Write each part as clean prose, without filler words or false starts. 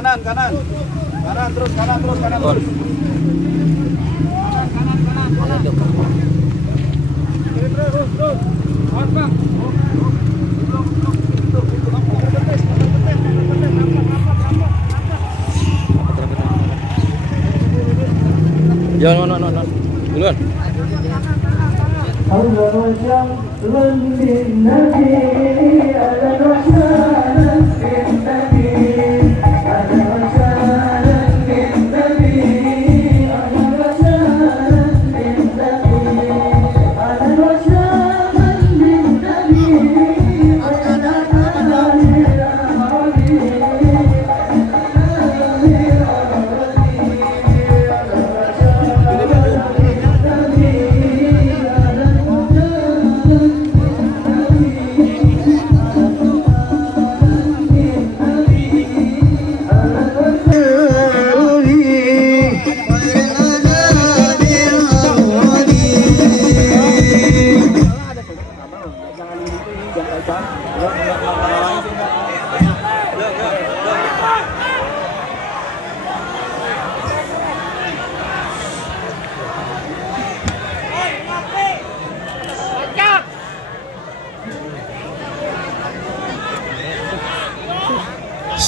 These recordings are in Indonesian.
kanan, kanan. Kanan terus, kanan terus, kanan terus. Kanan. Terus. Awas, Bang. Ya, no. Duluan.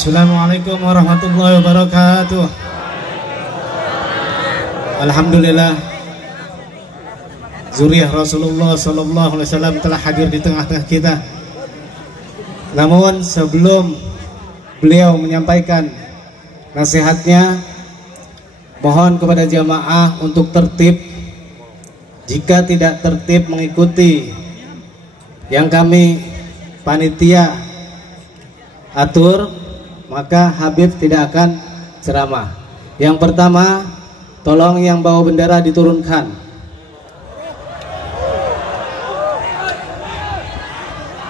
Assalamualaikum warahmatullahi wabarakatuh. Alhamdulillah, zuriyah Rasulullah sallallahu alaihi wasallam telah hadir di tengah-tengah kita. Namun sebelum beliau menyampaikan nasihatnya, mohon kepada jamaah untuk tertib. Jika tidak tertib mengikuti yang kami panitia atur, maka Habib tidak akan ceramah. Yang pertama, tolong yang bawa bendera diturunkan.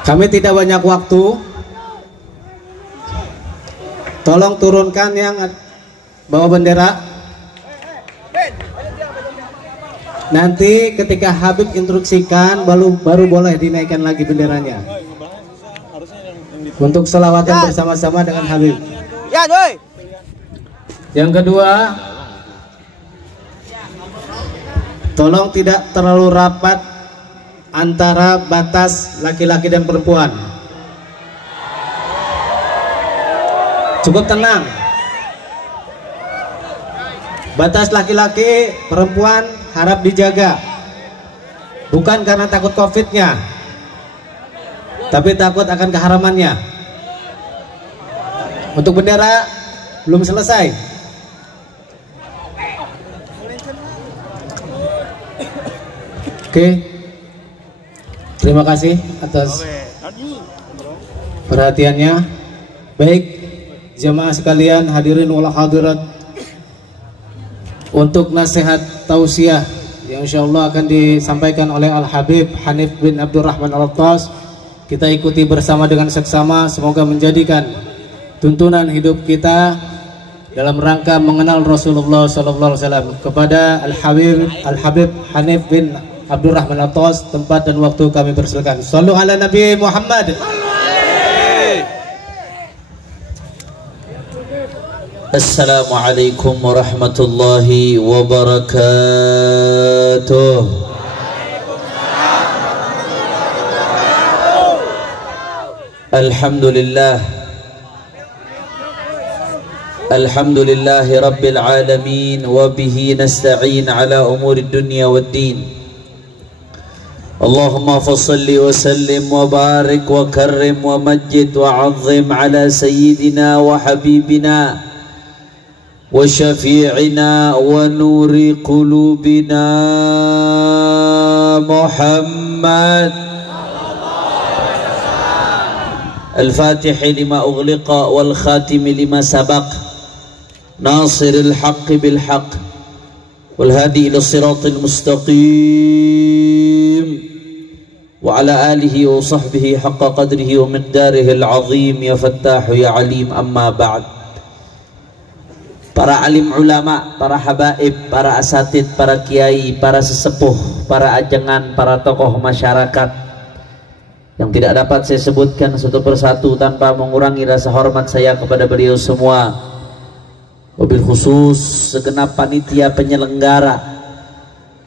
Kami tidak banyak waktu. Tolong turunkan yang bawa bendera. Nanti ketika Habib instruksikan baru boleh dinaikkan lagi benderanya. Untuk selawatan bersama-sama dengan Habib. Ya, Joy. Yang kedua, tolong tidak terlalu rapat antara batas laki-laki dan perempuan. Cukup tenang. Batas laki-laki perempuan harap dijaga. Bukan karena takut COVID-nya, tapi takut akan keharamannya. Untuk bendera belum selesai. Oke. Terima kasih atas perhatiannya. Baik, jamaah sekalian, hadirin wal hadirat, untuk nasihat tausiah yang insyaallah akan disampaikan oleh Al Habib Hanif bin Abdurrahman Al-Attas, kita ikuti bersama dengan seksama. Semoga menjadikan tuntunan hidup kita dalam rangka mengenal Rasulullah sallallahu alaihi wasallam. Kepada Al Habib Hanif bin Abdurrahman Al-Attas, tempat dan waktu kami persilakan. Shallu ala Nabi Muhammad. Assalamualaikum warahmatullahi wabarakatuh. Alhamdulillahi rabbil alamin, wa bihi nasta'in ala umuri dunya waddin. Allahumma fassalli wa sallim wa barik wa karrim wa majid wa azzim ala sayyidina wa habibina wa syafi'ina wa nuri qulubina Muhammad al-Fatihi lima ughliqa wal khatimi lima sabaq nasiril haqqi bil haqq wal hadi ila siratil mustaqim wa ala alihi wa sahbihi haqqa qadrihi wa miqdarihi al-azim. Ya Fattahu ya Alim, amma ba'd. Para alim ulama, para habaib, para asatid, para kiai, para sesepuh, para ajengan, para tokoh masyarakat yang tidak dapat saya sebutkan satu persatu tanpa mengurangi rasa hormat saya kepada beliau semua. wabil khusus segenap panitia penyelenggara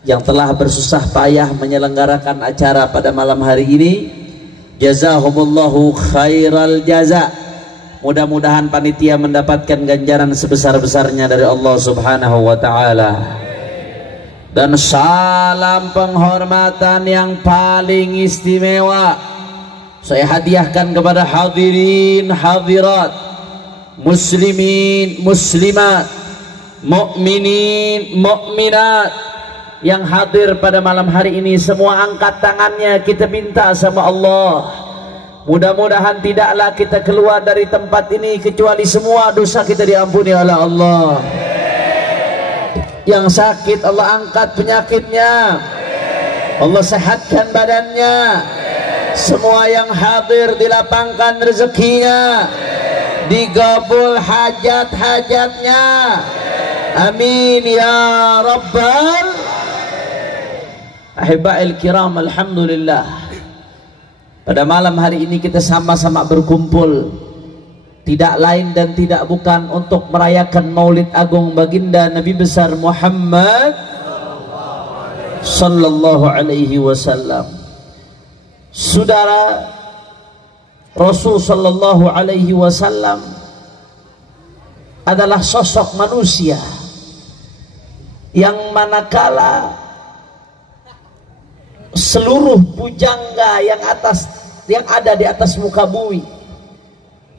yang telah bersusah payah menyelenggarakan acara pada malam hari ini. Jazahumullahu khairal jaza. Mudah-mudahan panitia mendapatkan ganjaran sebesar-besarnya dari Allah Subhanahu wa taala. Dan salam penghormatan yang paling istimewa saya hadiahkan kepada hadirin hadirat, muslimin muslimat, mukminin mukminat yang hadir pada malam hari ini. Semua angkat tangannya, kita minta sama Allah, mudah-mudahan tidaklah kita keluar dari tempat ini kecuali semua dosa kita diampuni oleh Allah. Yang sakit Allah angkat penyakitnya, Allah sehatkan badannya. Semua yang hadir dilapangkan rezekinya, digabul hajat-hajatnya, amin ya rabbal ahibba'il kiram. Alhamdulillah, pada malam hari ini kita sama-sama berkumpul tidak lain dan tidak bukan untuk merayakan Maulid Agung baginda Nabi besar Muhammad sallallahu alaihi wasallam. Saudara, Rasul sallallahu alaihi wasallam adalah sosok manusia yang manakala seluruh pujangga yang ada di atas muka bumi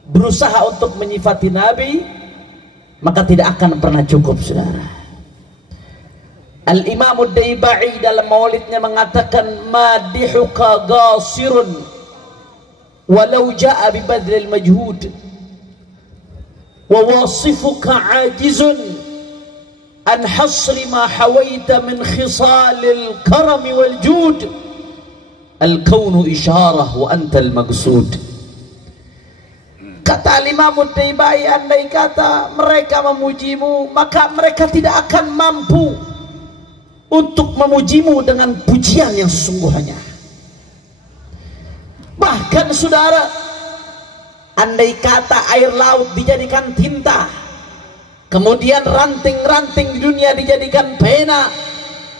berusaha untuk menyifati Nabi, maka tidak akan pernah cukup, saudara. Al-Imam Ad-Daibai dalam maulidnya mengatakan, madihuka gasirun walau ja'a bibadlil majhud wa wasifuka ajizun an hasri ma hawaita min khisalil karami wal jud al-kaunu isyarah wa antal maksud. Kata Imam Ad-Daibai, andai kata mereka memujimu, maka mereka tidak akan mampu untuk memujimu dengan pujian yang sesungguhnya. Bahkan saudara, andai kata air laut dijadikan tinta, kemudian ranting-ranting di dunia dijadikan pena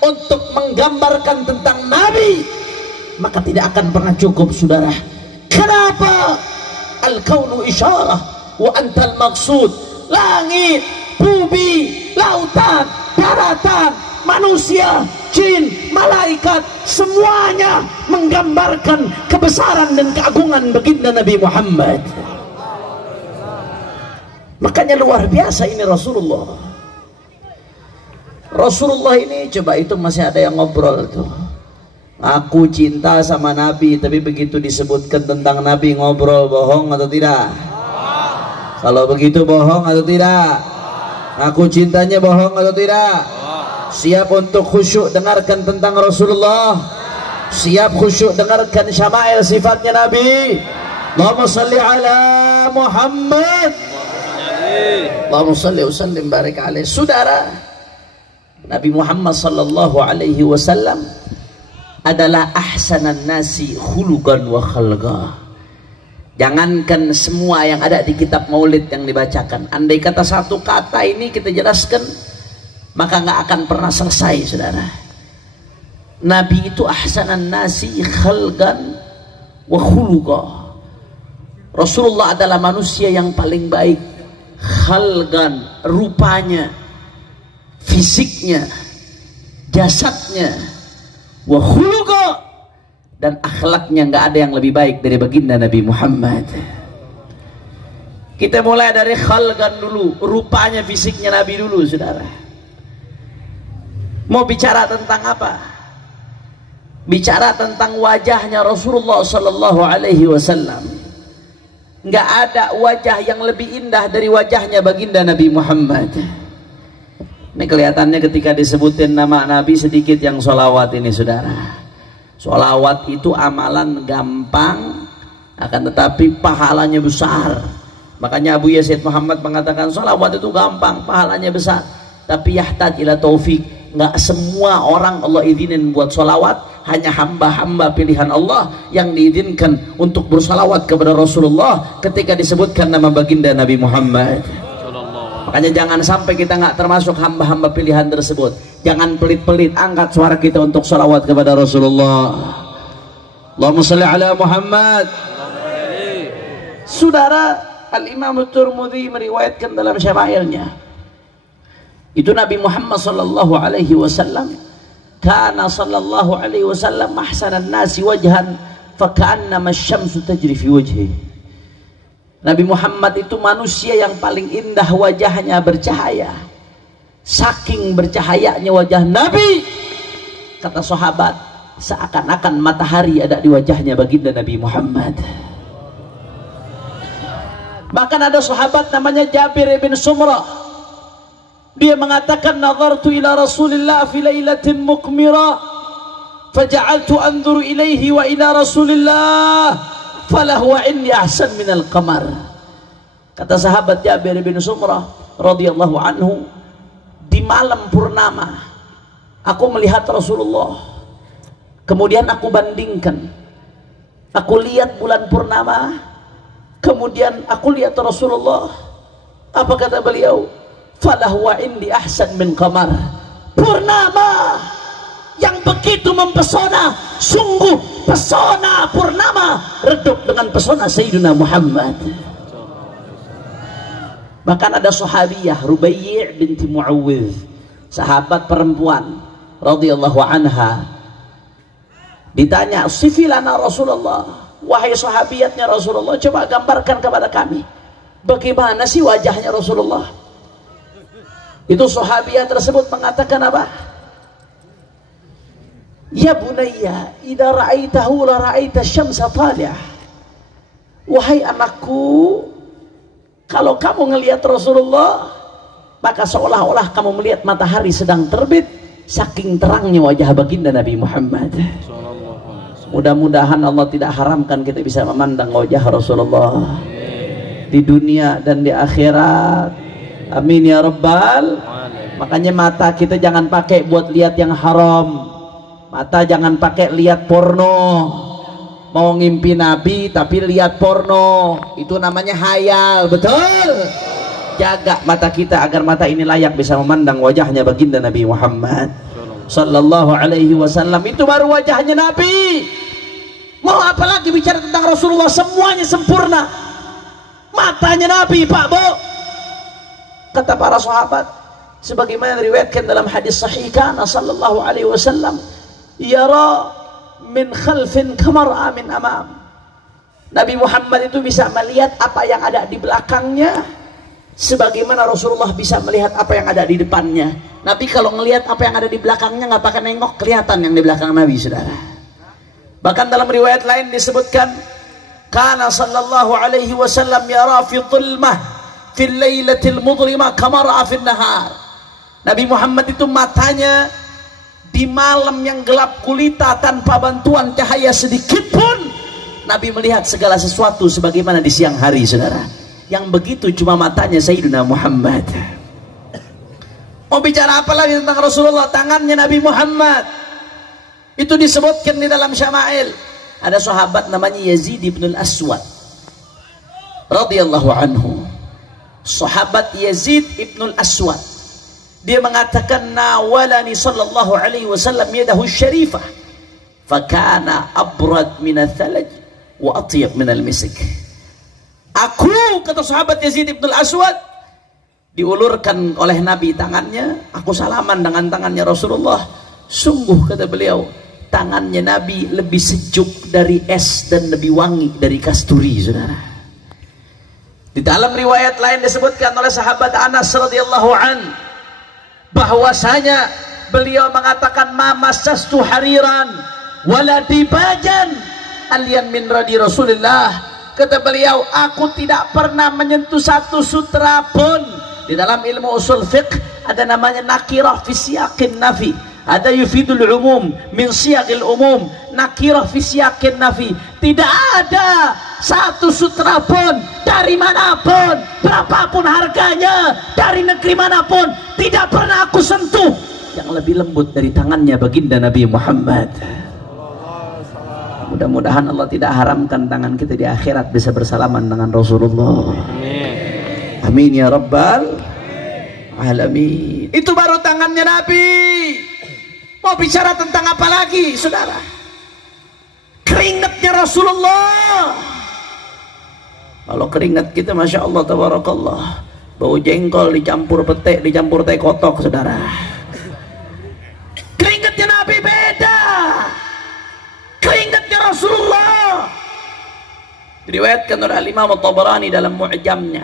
untuk menggambarkan tentang Nabi, maka tidak akan pernah cukup, saudara. Kenapa? Al-kaunu isyarah wa antal maksud. Langit, bumi, lautan, daratan, manusia, jin, malaikat, semuanya menggambarkan kebesaran dan keagungan baginda Nabi Muhammad. Makanya luar biasa ini Rasulullah. Rasulullah ini, coba itu masih ada yang ngobrol tuh, aku cinta sama Nabi, tapi begitu disebutkan tentang Nabi ngobrol, bohong atau tidak? Kalau begitu bohong atau tidak? Aku cintanya bohong atau tidak? Siap untuk khusyuk dengarkan tentang Rasulullah? Siap khusyuk dengarkan syama'il sifatnya Nabi? Allahumma salli ala Muhammad, Allahumma salli wa sallim barik alaih. Saudara, Nabi Muhammad sallallahu alaihi wasallam adalah ahsanan nasi khuluqan wa khalqa. Jangankan semua yang ada di kitab maulid yang dibacakan, andai kata satu kata ini kita jelaskan, maka nggak akan pernah selesai, saudara. Nabi itu ahsanan nasi khalqan wa khuluqa. Rasulullah adalah manusia yang paling baik khalqan, rupanya, fisiknya, jasadnya, wa khuluqa, dan akhlaknya nggak ada yang lebih baik dari baginda Nabi Muhammad. Kita mulai dari khalqan dulu, rupanya, fisiknya Nabi dulu, saudara. Mau bicara tentang apa? Bicara tentang wajahnya Rasulullah sallallahu alaihi wasallam. Nggak ada wajah yang lebih indah dari wajahnya baginda Nabi Muhammad. Ini kelihatannya ketika disebutin nama Nabi sedikit yang sholawat ini, saudara. Sholawat itu amalan gampang, akan tetapi pahalanya besar. Makanya Abu Yazid Muhammad mengatakan sholawat itu gampang, pahalanya besar. Tapi yahtaj ila taufik. Nggak semua orang Allah izinin buat sholawat, hanya hamba-hamba pilihan Allah yang diizinkan untuk bersalawat kepada Rasulullah ketika disebutkan nama baginda Nabi Muhammad. Makanya jangan sampai kita nggak termasuk hamba-hamba pilihan tersebut. Jangan pelit-pelit, angkat suara kita untuk sholawat kepada Rasulullah. Allahumma sholli ala Muhammad. Saudara, Al-Imam Tirmidzi meriwayatkan dalam syama'ilnya, itu Nabi Muhammad sallallahu alaihi wasallam, kana sallallahu alaihi wasallam ahsanan nasi wajhan faka'annama asy-syamsu tajri fi wajhihi. Nabi Muhammad itu manusia yang paling indah wajahnya, bercahaya. Saking bercahayanya wajah Nabi, kata sahabat, seakan-akan matahari ada di wajahnya baginda Nabi Muhammad. Bahkan ada sahabat namanya Jabir bin Sumrah, dia mengatakan, nazartu ila Rasulillah fi lailatin mukmira faja'altu anzuru ilaihi wa ila Rasulillah falahu indi ahsan minal qamar. Kata sahabat Jabir bin Sumrah radhiyallahu anhu, di malam purnama aku melihat Rasulullah, kemudian aku bandingkan, aku lihat bulan purnama, kemudian aku lihat Rasulullah. Apa kata beliau? Falahu indi ahsan min qamar. Purnama yang begitu mempesona, sungguh pesona purnama redup dengan pesona Sayyidina Muhammad. Bahkan ada sahabiyah Rubai' binti Muawwidh, sahabat perempuan radhiyallahu anha, ditanya, sifilana Rasulullah, wahai sahabiatnya Rasulullah, coba gambarkan kepada kami bagaimana sih wajahnya Rasulullah. Itu sahabiyah tersebut mengatakan apa? Ya bunayya, idza ra'aitahu la ra'aita syamsa talih. Wahai anakku, kalau kamu ngelihat Rasulullah, maka seolah-olah kamu melihat matahari sedang terbit, saking terangnya wajah baginda Nabi Muhammad. Mudah-mudahan Allah tidak haramkan kita bisa memandang wajah Rasulullah di dunia dan di akhirat. Amin ya rabbal. Makanya mata kita jangan pakai buat lihat yang haram. Mata jangan pakai lihat porno. Mau ngimpi Nabi tapi lihat porno, itu namanya hayal, betul? Jaga mata kita agar mata ini layak bisa memandang wajahnya baginda Nabi Muhammad sallallahu alaihi wasallam. Itu baru wajahnya Nabi. Mau apa lagi bicara tentang Rasulullah? Semuanya sempurna. Matanya Nabi, Pak Bu. Kata para sahabat, sebagaimana diriwayatkan dalam hadis sahih, kana sallallahu alaihi wasallam yara min khalfin kamar min amam. Nabi Muhammad itu bisa melihat apa yang ada di belakangnya sebagaimana Rasulullah bisa melihat apa yang ada di depannya. Nabi kalau ngelihat apa yang ada di belakangnya nggak pakai nengok, kelihatan yang di belakang Nabi, saudara. Bahkan dalam riwayat lain disebutkan, kana sallallahu alaihi wasallam yara fi dhulmah fil lailatil mudlimah kama ra'a fin nahar. Nabi Muhammad itu matanya di malam yang gelap gulita tanpa bantuan cahaya sedikit pun, Nabi melihat segala sesuatu sebagaimana di siang hari, saudara. Yang begitu cuma matanya Sayyidina Muhammad. Mau bicara apa lagi tentang Rasulullah? Tangannya Nabi Muhammad itu disebutkan di dalam syama'il. Ada sahabat namanya Yazid ibn al-Aswad radhiyallahu anhu. Sahabat Yazid ibn al-Aswad, dia mengatakan, nawalani sallallahu alaihi wasallam yadahu syarifah fakana abrad min al-thalaj wa atyab min al-misk. Aku, kata sahabat Yazid ibn al-Aswad, diulurkan oleh Nabi tangannya, aku salaman dengan tangannya Rasulullah. Sungguh, kata beliau, tangannya Nabi lebih sejuk dari es dan lebih wangi dari kasturi, saudara. Di dalam riwayat lain disebutkan oleh sahabat Anas radhiyallahu an, bahwasanya beliau mengatakan, ma masastu hariran wala dibajan alian min radi Rasulillah. Kata beliau, aku tidak pernah menyentuh satu sutra pun. Di dalam ilmu usul fiqh ada namanya nakirah fi siyaqin nafi, ada yufidul umum min siyaqil umum, nakirah fi siyaqin nafi. Tidak ada satu sutra pun dari manapun, berapapun harganya, dari negeri manapun, tidak pernah aku sentuh yang lebih lembut dari tangannya baginda Nabi Muhammad. Mudah-mudahan Allah tidak haramkan tangan kita di akhirat bisa bersalaman dengan Rasulullah. Amin ya rabbal alamin. Itu baru tangannya Nabi. Mau bicara tentang apa lagi, saudara? Keringatnya Rasulullah. Kalau keringat kita, masya Allah, tabarakallah, bau jengkol dicampur petek, dicampur teh kotok, saudara. Keringatnya Nabi beda. Keringatnya Rasulullah. Diriwayatkan oleh Imam Tabarani dalam Mu'jamnya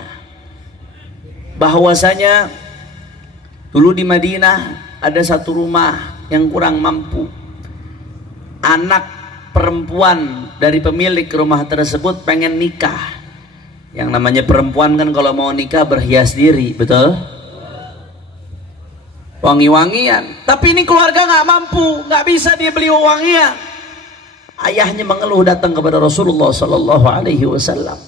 bahwasanya dulu di Madinah ada satu rumah yang kurang mampu. Anak perempuan dari pemilik rumah tersebut pengen nikah. Yang namanya perempuan kan kalau mau nikah berhias diri, betul? Wangi-wangian. Tapi ini keluarga nggak mampu, nggak bisa dia beli wangian. Ayahnya mengeluh datang kepada Rasulullah Sallallahu Alaihi Wasallam.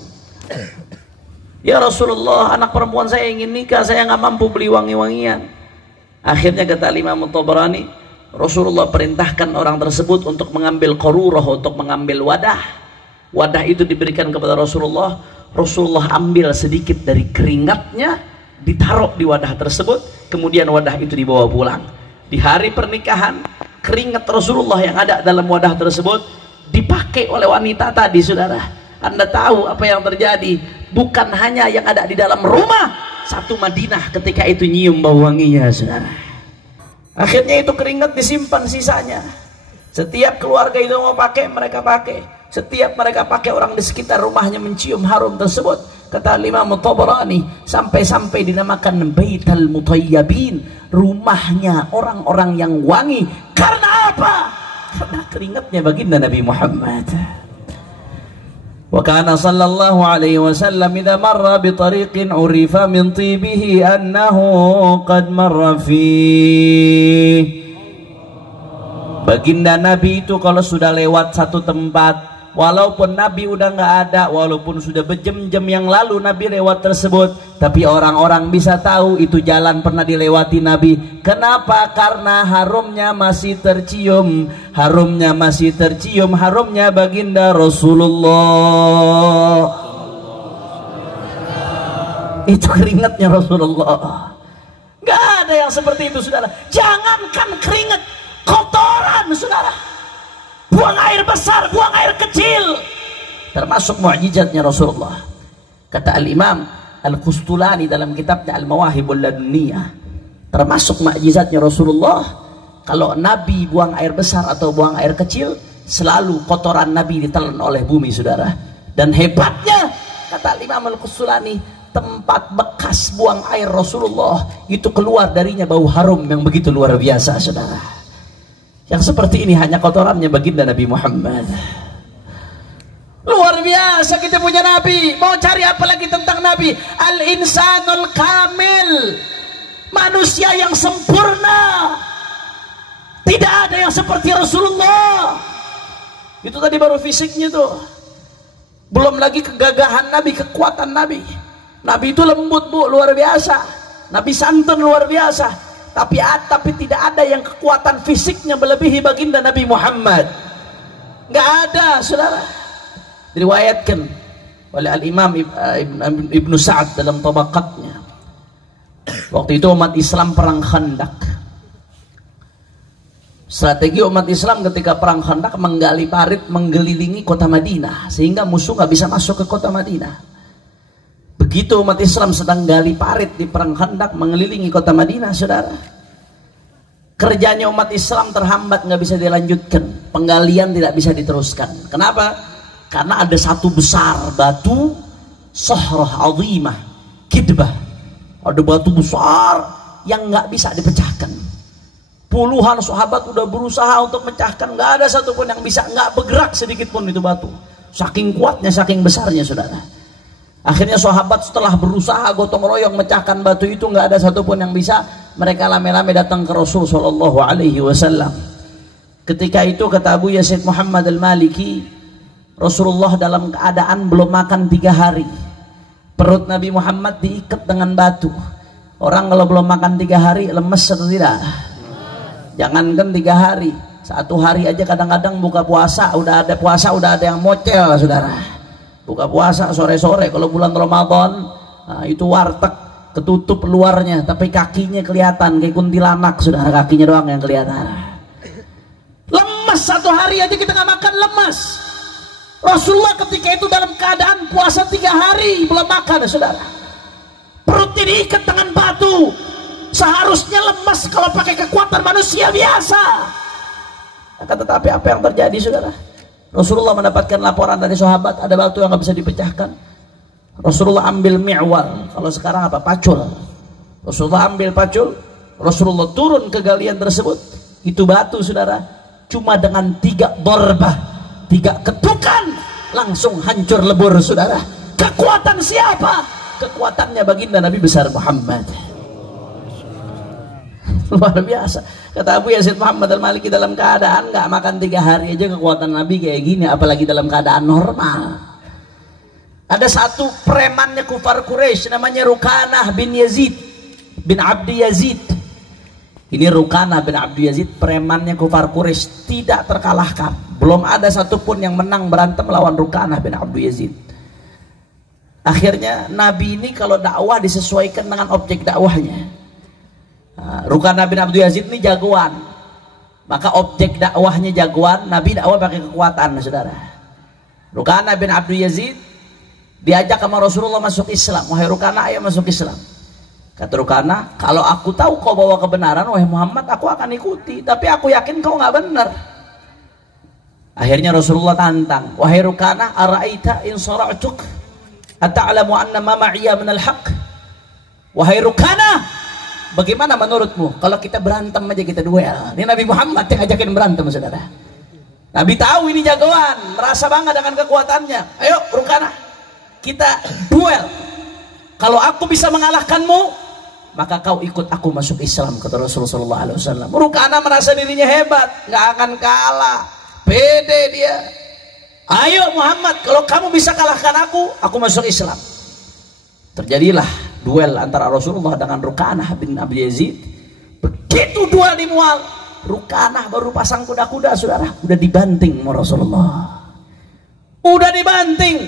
Ya Rasulullah, anak perempuan saya ingin nikah, saya nggak mampu beli wangi-wangian. Akhirnya kata Imam Tabarani, Rasulullah perintahkan orang tersebut untuk mengambil qarurah, untuk mengambil wadah. Wadah itu diberikan kepada Rasulullah. Rasulullah ambil sedikit dari keringatnya, ditaruh di wadah tersebut, kemudian wadah itu dibawa pulang. Di hari pernikahan, keringat Rasulullah yang ada dalam wadah tersebut dipakai oleh wanita tadi, saudara. Anda tahu apa yang terjadi? Bukan hanya yang ada di dalam rumah, satu Madinah ketika itu nyium bau wanginya, saudara. Akhirnya itu keringat disimpan sisanya. Setiap keluarga itu mau pakai, mereka pakai. Setiap mereka pakai, orang di sekitar rumahnya mencium harum tersebut. Kata Imam Tabarani, sampai-sampai dinamakan Baitul Mutayyabin, rumahnya orang-orang yang wangi. Karena apa? Karena keringatnya baginda Nabi Muhammad. Wa kana sallallahu alaihi wasallam idza marra bi tariqin urifa min tibihi annahu qad marra fi. Baginda Nabi itu kalau sudah lewat satu tempat, walaupun Nabi udah nggak ada, walaupun sudah berjam-jam yang lalu Nabi lewat tersebut, tapi orang-orang bisa tahu itu jalan pernah dilewati Nabi. Kenapa? Karena harumnya masih tercium, harumnya masih tercium, harumnya baginda Rasulullah. Itu keringatnya Rasulullah. Nggak ada yang seperti itu, saudara. Jangankan keringat, kotoran, saudara. Buang air besar, buang air kecil, termasuk mukjizatnya Rasulullah. Kata Al-Imam Al-Qustulani dalam kitabnya Al-Mawahibul Laduniyah, termasuk mukjizatnya Rasulullah, kalau Nabi buang air besar atau buang air kecil, selalu kotoran Nabi ditelan oleh bumi, saudara. Dan hebatnya, kata Al-Imam Al-Qustulani, tempat bekas buang air Rasulullah itu keluar darinya bau harum yang begitu luar biasa, saudara. Yang seperti ini hanya kotorannya baginda Nabi Muhammad. Luar biasa kita punya Nabi. Mau cari apa lagi tentang Nabi? Al-insanul kamil, manusia yang sempurna. Tidak ada yang seperti Rasulullah. Itu tadi baru fisiknya tuh. Belum lagi kegagahan Nabi, kekuatan Nabi. Nabi itu lembut, Bu, luar biasa. Nabi santun luar biasa. Tapi tidak ada yang kekuatan fisiknya melebihi baginda Nabi Muhammad. Nggak ada, saudara. Diriwayatkan oleh Al-Imam Ibnu Sa'ad dalam tabaqatnya. Waktu itu umat Islam perang Khandaq. Strategi umat Islam ketika perang Khandaq menggali parit mengelilingi kota Madinah sehingga musuh nggak bisa masuk ke kota Madinah. Begitu umat Islam sedang gali parit di perang Khandaq mengelilingi kota Madinah, saudara, kerjanya umat Islam terhambat, nggak bisa dilanjutkan, penggalian tidak bisa diteruskan. Kenapa? Karena ada satu besar batu, sahrah azimah, kidbah, ada batu besar yang nggak bisa dipecahkan. Puluhan sahabat udah berusaha untuk pecahkan, nggak ada satupun yang bisa, nggak bergerak sedikit pun itu batu, saking kuatnya, saking besarnya, saudara. Akhirnya sahabat setelah berusaha gotong royong mecahkan batu itu, nggak ada satupun yang bisa. Mereka lame-lame datang ke Rasul Shallallahu Alaihi Wasallam. Ketika itu kata Abu Yazid Muhammad Al-Maliki, Rasulullah dalam keadaan belum makan 3 hari. Perut Nabi Muhammad diikat dengan batu. Orang kalau belum makan 3 hari lemes atau tidak? Jangankan 3 hari, 1 hari aja kadang-kadang buka puasa udah ada yang mocel, saudara. Buka puasa sore-sore kalau bulan Ramadan, nah itu warteg ketutup luarnya tapi kakinya kelihatan kayak kuntilanak, saudara, kakinya doang yang kelihatan. Lemas, satu hari aja kita nggak makan, lemas. Rasulullah ketika itu dalam keadaan puasa 3 hari belum makan, saudara. Perutnya diikat dengan batu, seharusnya lemas kalau pakai kekuatan manusia biasa. Akan tetapi apa yang terjadi, saudara? Rasulullah mendapatkan laporan dari sahabat ada batu yang nggak bisa dipecahkan. Rasulullah ambil mi'wal, kalau sekarang apa, pacul. Rasulullah ambil pacul, Rasulullah turun ke galian tersebut. Itu batu, saudara, cuma dengan 3 dorbah, 3 ketukan langsung hancur lebur, saudara. Kekuatan siapa? Kekuatannya baginda Nabi besar Muhammad. Luar biasa. Kata Abu Yazid Muhammad Al-Maliki, dalam keadaan nggak makan 3 hari aja kekuatan Nabi kayak gini, apalagi dalam keadaan normal. Ada satu premannya kufar Quraisy namanya Rukanah bin Yazid bin Abdi Yazid. Ini Rukanah bin Abdi Yazid, premannya kufar Quraisy, tidak terkalahkan. Belum ada satupun yang menang berantem lawan Rukanah bin Abdi Yazid. Akhirnya Nabi ini kalau dakwah disesuaikan dengan objek dakwahnya. Rukanah bin Abdul Yazid ini jagoan, maka objek dakwahnya jagoan, Nabi dakwah pakai kekuatan, saudara. Rukanah bin Abdul Yazid diajak sama Rasulullah masuk Islam. Wahai Rukanah, ayo masuk Islam. Kata Rukanah, kalau aku tahu kau bawa kebenaran, wahai Muhammad, aku akan ikuti, tapi aku yakin kau nggak benar. Akhirnya Rasulullah tantang, wahai Rukanah, ara'aita in sara'tuk ata'lamu anna ma ma'iya minal haqq. Wahai Rukanah, bagaimana menurutmu kalau kita berantem aja, kita duel? Ini Nabi Muhammad yang ngajakin berantem, saudara. Nabi tahu ini jagoan, merasa bangga dengan kekuatannya. Ayo Rukanah, kita duel. Kalau aku bisa mengalahkanmu, maka kau ikut aku masuk Islam, kata Rasulullah SAW. Rukanah merasa dirinya hebat, nggak akan kalah, pede dia. Ayo Muhammad, kalau kamu bisa kalahkan aku masuk Islam. Terjadilah duel antara Rasulullah dengan Rukanah bin Abi Yazid. Begitu duel dimual, Rukanah baru pasang kuda-kuda, saudara, udah dibanting sama Rasulullah. Udah dibanting.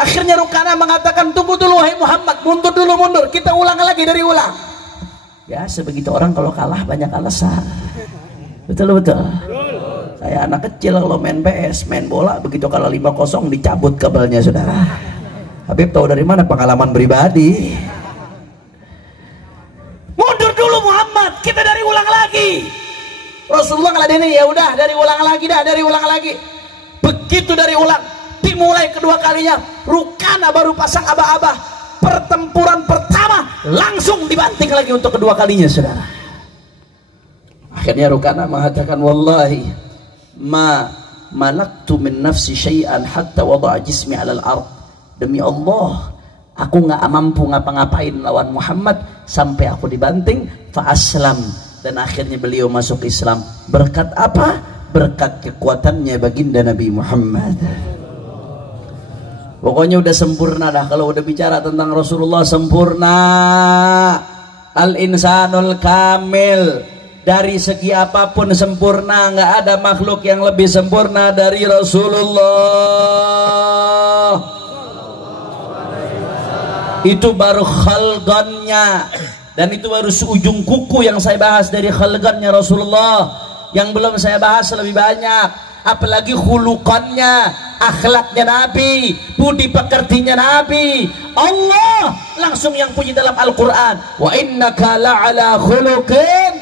Akhirnya Rukanah mengatakan, tunggu dulu wahai Muhammad, mundur dulu, mundur, kita ulang lagi dari ulang. Ya sebegitu orang kalau kalah banyak alasan. Betul-betul. Saya anak kecil kalau main PS, main bola, begitu kalau 5-0 dicabut kabelnya, saudara. Habib tahu dari mana pengalaman pribadi. Mundur dulu Muhammad, kita dari ulang lagi. Rasulullah ngeladenin, ya udah dari ulang lagi dah, dari ulang lagi. Begitu dari ulang, dimulai kedua kalinya, Rukanah baru pasang abah-abah. Pertempuran pertama langsung dibanting lagi untuk kedua kalinya, saudara. Akhirnya Rukanah mengatakan, wallahi ma malaktu min nafsi syai'an hatta wada'a jismi 'alal ard. Demi Allah, aku nggak mampu ngapa-ngapain lawan Muhammad sampai aku dibanting. Fa aslam, dan akhirnya beliau masuk Islam. Berkat apa? Berkat kekuatannya baginda Nabi Muhammad. Pokoknya udah sempurna dah kalau udah bicara tentang Rasulullah, sempurna. Al-insanul kamil, dari segi apapun sempurna, nggak ada makhluk yang lebih sempurna dari Rasulullah. Itu baru khalqannya, dan itu baru seujung kuku yang saya bahas dari khalqannya Rasulullah. Yang belum saya bahas lebih banyak, apalagi khuluqannya, akhlaknya Nabi, budi pekertinya Nabi. Allah langsung yang puji dalam Al-Quran, wa innaka la'ala khuluqin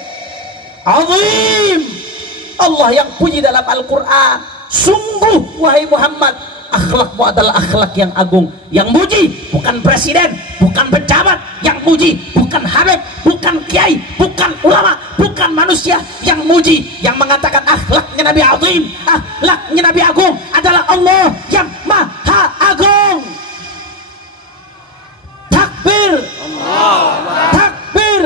azim. Allah yang puji dalam Al-Quran, sungguh wahai Muhammad, akhlakmu adalah akhlak yang agung. Yang muji bukan presiden, bukan pejabat, yang muji bukan habib, bukan kiai, bukan ulama, bukan manusia. Yang muji, yang mengatakan akhlaknya Nabi azim, akhlaknya Nabi agung adalah Allah yang maha agung. Takbir, takbir.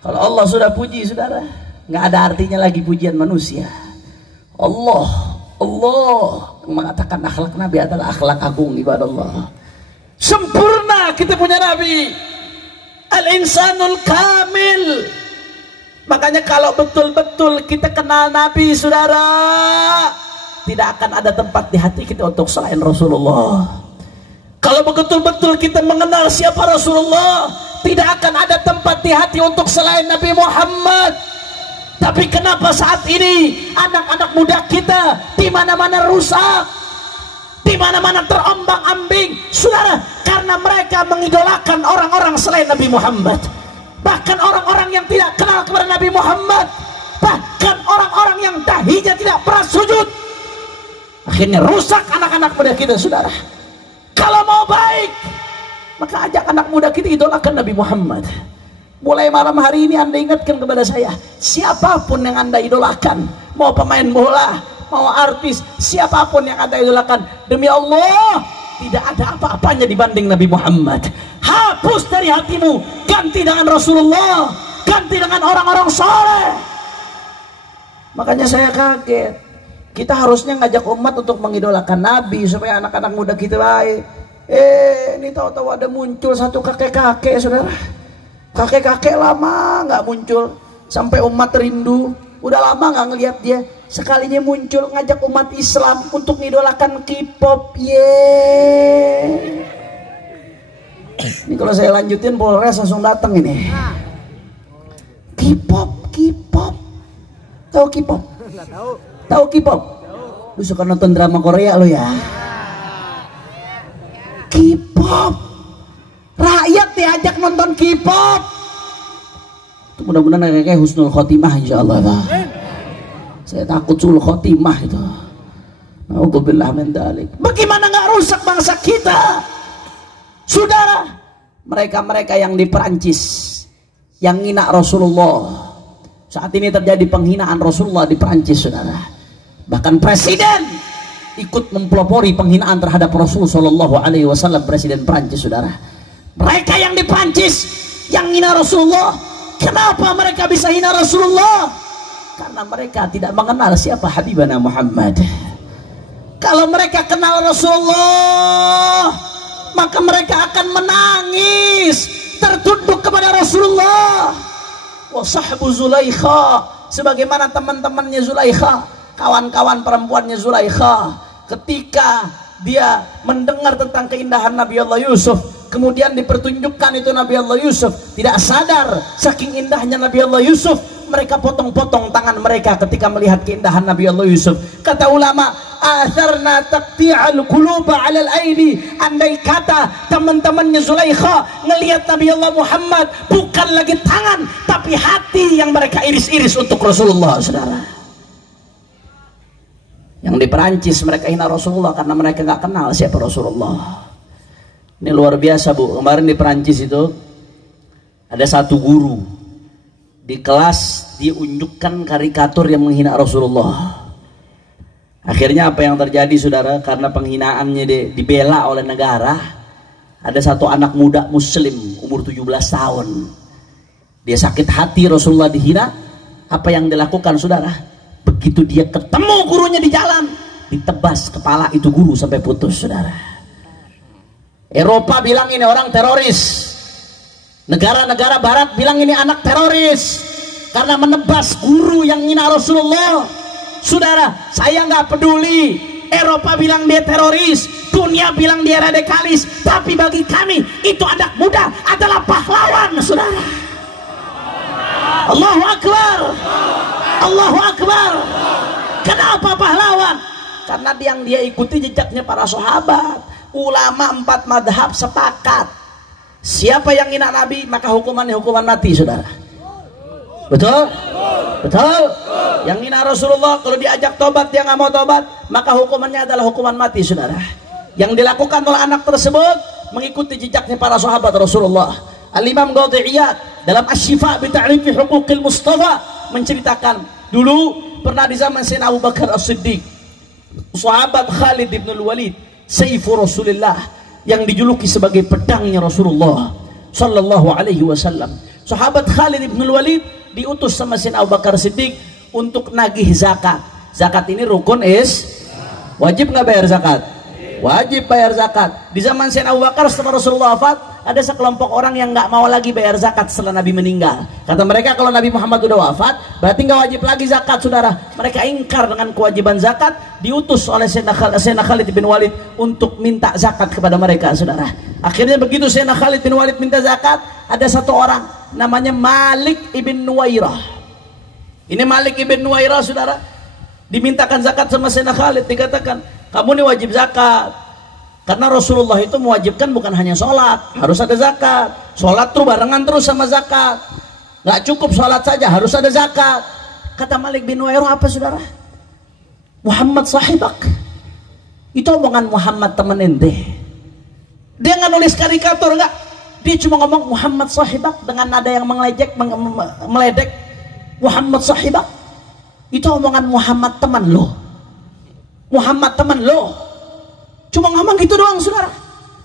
Kalau Allah sudah puji, saudara, nggak ada artinya lagi pujian manusia. Allah yang mengatakan akhlak Nabi adalah akhlak agung, ibadah Allah. Sempurna kita punya Nabi, al-insanul kamil. Makanya kalau betul-betul kita kenal Nabi, saudara, tidak akan ada tempat di hati kita untuk selain Rasulullah. Kalau betul-betul kita mengenal siapa Rasulullah, tidak akan ada tempat di hati untuk selain Nabi Muhammad. Tapi kenapa saat ini anak-anak muda kita di mana-mana rusak, di mana-mana terombang-ambing, saudara, karena mereka mengidolakan orang-orang selain Nabi Muhammad. Bahkan orang-orang yang tidak kenal kepada Nabi Muhammad, bahkan orang-orang yang dahinya tidak pernah sujud. Akhirnya rusak anak-anak muda kita, saudara. Kalau mau baik, maka ajak anak muda kita idolakan Nabi Muhammad. Mulai malam hari ini Anda ingatkan kepada saya, siapapun yang Anda idolakan, mau pemain bola, mau artis, siapapun yang Anda idolakan, demi Allah tidak ada apa-apanya dibanding Nabi Muhammad. Hapus dari hatimu, ganti dengan Rasulullah, ganti dengan orang-orang soleh. Makanya saya kaget. Kita harusnya ngajak umat untuk mengidolakan Nabi supaya anak-anak muda kita baik. Ini tahu-tahu ada muncul satu kakek-kakek, saudara. Kakek-kakek lama nggak muncul, sampai umat rindu. Udah lama nggak ngelihat dia. Sekalinya muncul ngajak umat Islam untuk mengidolakan K-pop. Ini kalau saya lanjutin Polres langsung datang ini. K-pop, K-pop. Tahu K-pop? Tahu K-pop? Lu suka nonton drama Korea lo ya? K-pop, rakyat diajak nonton K-pop. Itu mudah-mudahan kayak husnul khotimah insyaallah. Saya takut sul khotimah itu. Nauzubillah min dzalik. Bagaimana nggak rusak bangsa kita? Saudara, mereka-mereka yang di Perancis yang ngina Rasulullah. Saat ini terjadi penghinaan Rasulullah di Perancis, saudara. Bahkan presiden ikut mempelopori penghinaan terhadap Rasul Shallallahu Alaihi Wasallam, presiden Prancis, saudara. Mereka yang di Prancis yang hina Rasulullah, kenapa mereka bisa hina Rasulullah? Karena mereka tidak mengenal siapa Habibana Muhammad. Kalau mereka kenal Rasulullah, maka mereka akan menangis tertunduk kepada Rasulullah. Wa sahbu Zulaikha, sebagaimana teman-temannya Zulaikha, kawan-kawan perempuannya Zulaikha, ketika dia mendengar tentang keindahan Nabi Allah Yusuf, kemudian dipertunjukkan itu Nabi Allah Yusuf, tidak sadar saking indahnya Nabi Allah Yusuf, mereka potong-potong tangan mereka ketika melihat keindahan Nabi Allah Yusuf. Kata ulama, atharna taqti'al quluba 'alal aidi. Andai kata teman-temannya Zulaikha ngelihat Nabi Allah Muhammad, bukan lagi tangan tapi hati yang mereka iris-iris untuk Rasulullah, saudara. Yang di Perancis mereka hina Rasulullah karena mereka nggak kenal siapa Rasulullah. Ini luar biasa, Bu. Kemarin di Perancis itu ada satu guru di kelas diunjukkan karikatur yang menghina Rasulullah. Akhirnya apa yang terjadi, saudara? Karena penghinaannya dibela oleh negara, ada satu anak muda muslim umur 17 tahun. Dia sakit hati Rasulullah dihina. Apa yang dilakukan, saudara? Begitu dia ketemu gurunya di jalan, ditebas kepala itu guru sampai putus, saudara. Eropa bilang ini orang teroris, negara-negara barat bilang ini anak teroris karena menebas guru yang hina Rasulullah. Saudara, saya nggak peduli Eropa bilang dia teroris, dunia bilang dia radikalis, tapi bagi kami itu anak muda adalah pahlawan, saudara. Allahu Akbar, Allahu Akbar. Kenapa pahlawan? Karena yang dia ikuti jejaknya para sahabat. Ulama 4 madhab sepakat, siapa yang hina Nabi maka hukumannya hukuman mati, saudara. Betul? Betul? Yang hina Rasulullah kalau diajak tobat dia nggak mau tobat, maka hukumannya adalah hukuman mati, saudara. Yang dilakukan oleh anak tersebut mengikuti jejaknya para sahabat Rasulullah. Al-Imam Qadhi'iyad dalam Asy-Syifa bi Ta'rifi Huquqil Mustafa menceritakan, dulu pernah di zaman Sayyidina Abu Bakar As-Siddiq, sahabat Khalid bin Walid, Sayfu Rasulullah, yang dijuluki sebagai pedangnya Rasulullah sallallahu alaihi wasallam. Sahabat Khalid bin Walid diutus sama Sayyidina Abu Bakar Siddiq untuk nagih zakat. Zakat ini rukun wajib nggak bayar zakat? wajib bayar zakat. Di zaman Sayyidina Abu Bakar setelah Rasulullah wafat, ada sekelompok orang yang nggak mau lagi bayar zakat setelah Nabi meninggal. Kata mereka, kalau Nabi Muhammad udah wafat berarti nggak wajib lagi zakat, saudara. Mereka ingkar dengan kewajiban zakat, diutus oleh Sayyidina Khalid bin Walid untuk minta zakat kepada mereka, saudara. Akhirnya begitu Sayyidina Khalid bin Walid minta zakat, ada satu orang namanya Malik ibn Nuwairah. Ini Malik ibn Nuwairah, saudara, dimintakan zakat sama Sayyidina Khalid, dikatakan, kamu nih wajib zakat. Karena Rasulullah itu mewajibkan bukan hanya sholat, harus ada zakat. Sholat tuh barengan terus sama zakat, nggak cukup sholat saja, harus ada zakat. Kata Malik bin Nuwairah, apa saudara? Muhammad sahibak. Itu omongan Muhammad teman ente. Dia nggak nulis karikatur, nggak, dia cuma ngomong Muhammad sahibak dengan nada yang meledek. Muhammad sahibak itu omongan Muhammad teman lo. Muhammad teman lo, cuma ngomong gitu doang, saudara.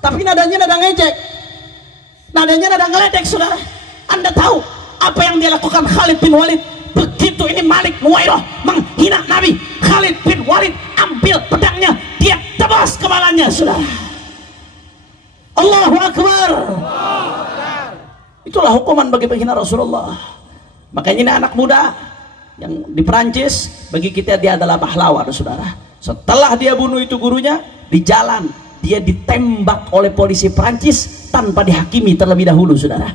Tapi nadanya nada ngejek, nadanya nada ngeledek, saudara. Anda tahu apa yang dia lakukan Khalid bin Walid? Begitu ini Malik Nuwairah menghina Nabi, Khalid bin Walid ambil pedangnya, dia tebas kepalanya, saudara. Allahu Akbar. Itulah hukuman bagi penghina Rasulullah. Makanya ini anak muda yang di Perancis, bagi kita dia adalah pahlawan, saudara. Setelah dia bunuh itu gurunya, di jalan dia ditembak oleh polisi Perancis tanpa dihakimi terlebih dahulu, saudara.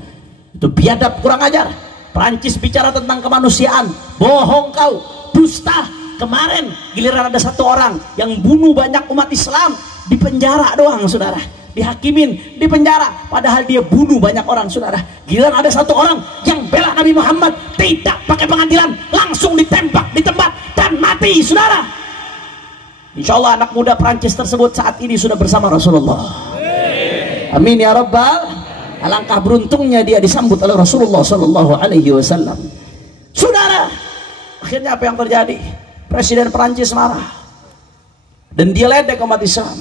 Itu biadab, kurang ajar. Perancis bicara tentang kemanusiaan, bohong kau, dusta. Kemarin giliran ada satu orang yang bunuh banyak umat Islam, di penjara doang, saudara. Dihakimin, di penjara, padahal dia bunuh banyak orang, saudara. Giliran ada satu orang yang bela Nabi Muhammad, tidak pakai pengadilan, langsung ditembak di tempat dan mati, saudara. Insya Allah anak muda Prancis tersebut saat ini sudah bersama Rasulullah. Amin ya Rabbal. Alangkah beruntungnya dia disambut oleh Rasulullah Sallallahu Alaihi Wasallam. Saudara, akhirnya apa yang terjadi? Presiden Prancis marah dan dia ledek umat Islam.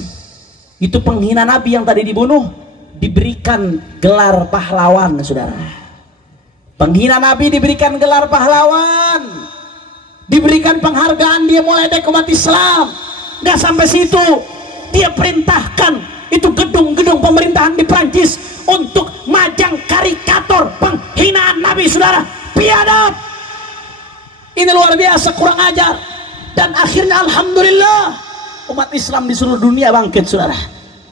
Itu penghina Nabi yang tadi dibunuh diberikan gelar pahlawan, saudara. Penghina Nabi diberikan gelar pahlawan, diberikan penghargaan, dia mulai ledek umat Islam. Nggak sampai situ, dia perintahkan itu gedung-gedung pemerintahan di Prancis untuk majang karikatur penghinaan Nabi, saudara. Biadab. Ini luar biasa, kurang ajar. Dan akhirnya alhamdulillah umat Islam di seluruh dunia bangkit, saudara.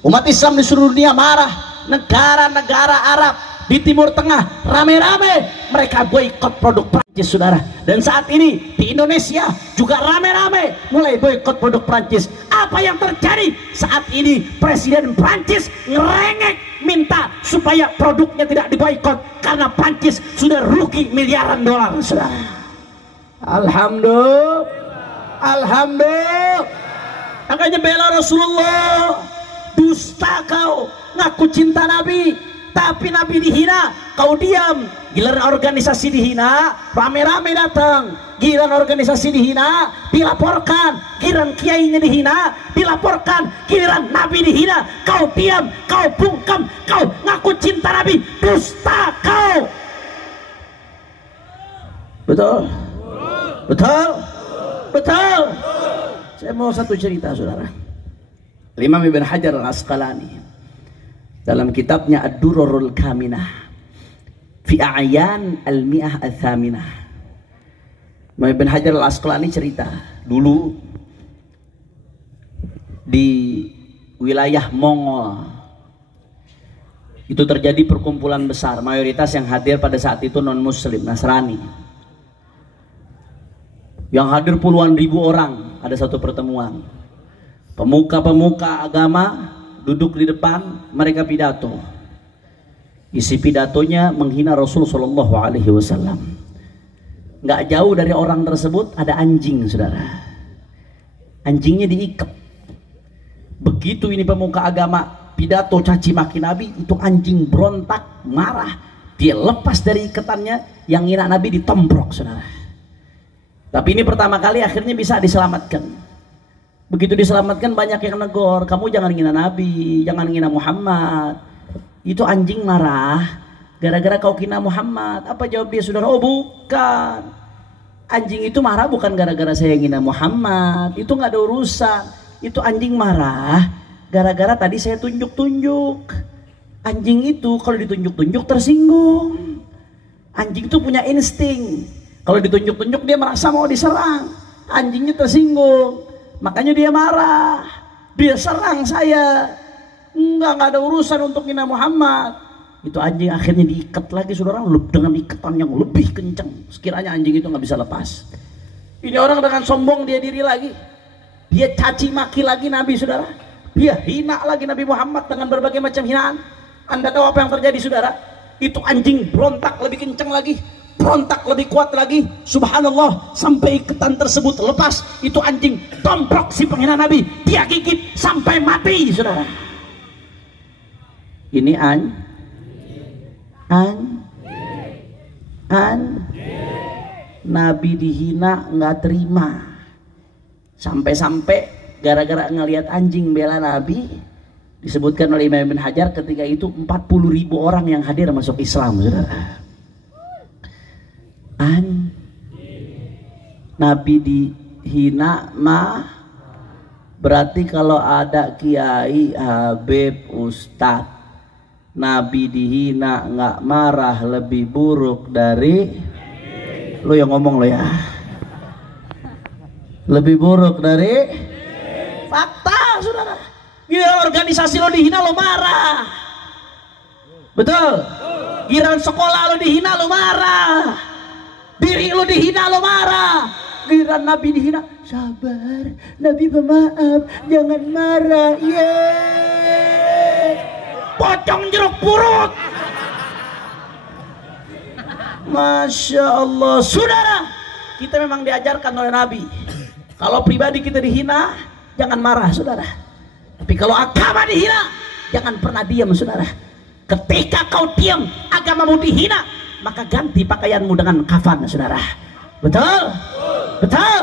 Umat Islam di seluruh dunia marah. Negara-negara Arab di Timur Tengah rame-rame mereka boikot produk Prancis, saudara. Dan saat ini di Indonesia juga rame-rame mulai boikot produk Prancis. Apa yang terjadi saat ini? Presiden Prancis ngerengek minta supaya produknya tidak diboikot karena Prancis sudah rugi miliaran dolar, saudara. Alhamdulillah, alhamdulillah. Makanya bela Rasulullah. Dusta kau, ngaku cinta Nabi, tapi Nabi dihina, kau diam. Giliran organisasi dihina, rame-rame datang. Giliran organisasi dihina, dilaporkan. Giliran kiainya dihina, dilaporkan. Giliran Nabi dihina, kau diam, kau bungkam, kau ngaku cinta Nabi. Dusta kau. Betul? Betul? Betul? Saya mau satu cerita, saudara. Imam Ibn Hajar Al-Asqalani dalam kitabnya Ad-Durarul Kaminah fi A'yan Al-Mi'ah Al-Thaminah, Imam Ibn Hajar Al-Asqalani cerita dulu di wilayah Mongol itu terjadi perkumpulan besar, mayoritas yang hadir pada saat itu non muslim, Nasrani. Yang hadir puluhan ribu orang, ada satu pertemuan. Pemuka-pemuka agama duduk di depan, mereka pidato. Isi pidatonya menghina Rasul Shallallahu Alaihi Wasallam. Nggak jauh dari orang tersebut ada anjing, saudara. Anjingnya diikat. Begitu ini pemuka agama pidato caci maki Nabi, itu anjing berontak, marah. Dia lepas dari ikatannya, yang hina Nabi ditomprok, saudara. Tapi ini pertama kali akhirnya bisa diselamatkan. Begitu diselamatkan banyak yang negor, kamu jangan ngina Nabi, jangan ngina Muhammad. Itu anjing marah gara-gara kau ngina Muhammad. Apa jawab dia, saudara? Oh bukan, anjing itu marah bukan gara-gara saya ngina Muhammad, itu nggak ada urusan. Itu anjing marah Gara-gara tadi saya tunjuk-tunjuk. Anjing itu kalau ditunjuk-tunjuk tersinggung. Anjing itu punya insting. Kalau ditunjuk-tunjuk dia merasa mau diserang. Anjingnya tersinggung. Makanya dia marah. Dia serang saya. Enggak ada urusan untuk hina Muhammad. Itu anjing akhirnya diikat lagi saudara, dengan ikatan yang lebih kencang. Sekiranya anjing itu nggak bisa lepas. Ini orang dengan sombong dia diri lagi. Dia caci maki lagi Nabi saudara. Dia hina lagi Nabi Muhammad dengan berbagai macam hinaan. Anda tahu apa yang terjadi saudara? Itu anjing berontak lebih kencang lagi, berontak lebih kuat lagi. Subhanallah, sampai ikatan tersebut lepas. Itu anjing tomprok si penghina Nabi. Dia gigit sampai mati saudara. Ini Nabi dihina nggak terima, sampai-sampai gara-gara ngelihat anjing bela Nabi, disebutkan oleh Imam Ibn Hajar ketika itu 40.000 orang yang hadir masuk Islam saudara. Nabi dihina mah berarti kalau ada kiai, habib, ustadz, Nabi dihina nggak marah lebih buruk dari lo yang ngomong lo ya, lebih buruk dari fakta saudara. Gila, organisasi lo dihina lo marah, betul. Giliran sekolah lo dihina lo marah, diri lo dihina lo marah. Giliran Nabi dihina, sabar, Nabi pemaaf, jangan marah. Pocong jeruk purut. Masya Allah saudara, kita memang diajarkan oleh Nabi, kalau pribadi kita dihina jangan marah saudara. Tapi kalau agama dihina jangan pernah diam saudara. Ketika kau diam agamamu dihina, maka ganti pakaianmu dengan kafan saudara. Betul? Betul?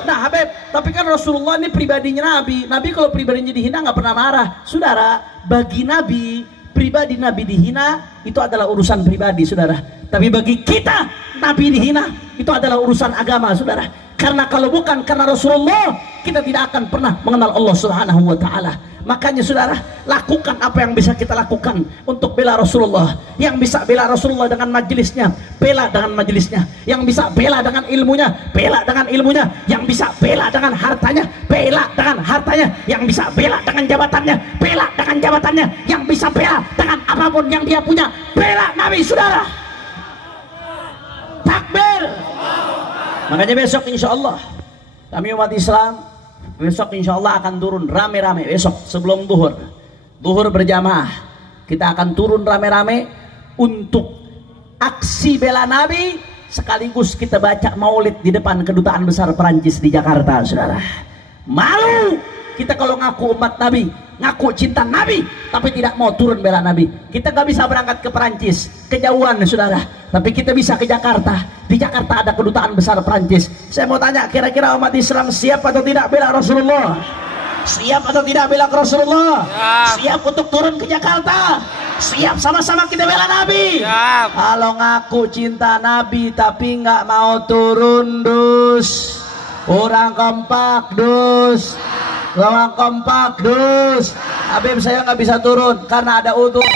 Nah Habib, tapi kan Rasulullah ini pribadinya Nabi. Nabi kalau pribadinya dihina nggak pernah marah saudara. Bagi Nabi, pribadi Nabi dihina itu adalah urusan pribadi saudara. Tapi bagi kita, Nabi dihina itu adalah urusan agama saudara. Karena kalau bukan karena Rasulullah, kita tidak akan pernah mengenal Allah Subhanahu wa Ta'ala. Makanya saudara, lakukan apa yang bisa kita lakukan untuk bela Rasulullah. Yang bisa bela Rasulullah dengan majelisnya, bela dengan majelisnya. Yang bisa bela dengan ilmunya, bela dengan ilmunya. Yang bisa bela dengan hartanya, bela dengan hartanya. Yang bisa bela dengan jabatannya, bela dengan jabatannya. Yang bisa bela dengan apapun yang dia punya, bela Nabi saudara. Takbir. Makanya besok insya Allah kami umat Islam besok insya Allah akan turun rame-rame. Besok sebelum duhur berjamaah kita akan turun rame-rame untuk aksi bela Nabi, sekaligus kita baca maulid di depan kedutaan besar Perancis di Jakarta saudara. Malu kita kalau ngaku umat Nabi, ngaku cinta Nabi, tapi tidak mau turun bela Nabi. Kita gak bisa berangkat ke Perancis, kejauhan saudara, tapi kita bisa ke Jakarta. Di Jakarta ada kedutaan besar Perancis. Saya mau tanya, kira-kira umat Islam siap atau tidak bela Rasulullah? Siap atau tidak bela Rasulullah? Siap untuk turun ke Jakarta? Siap sama-sama kita bela Nabi? Kalau ngaku cinta Nabi tapi nggak mau turun, dus orang kompak, dus orang kompak, dus Habib saya nggak bisa turun karena ada udzur.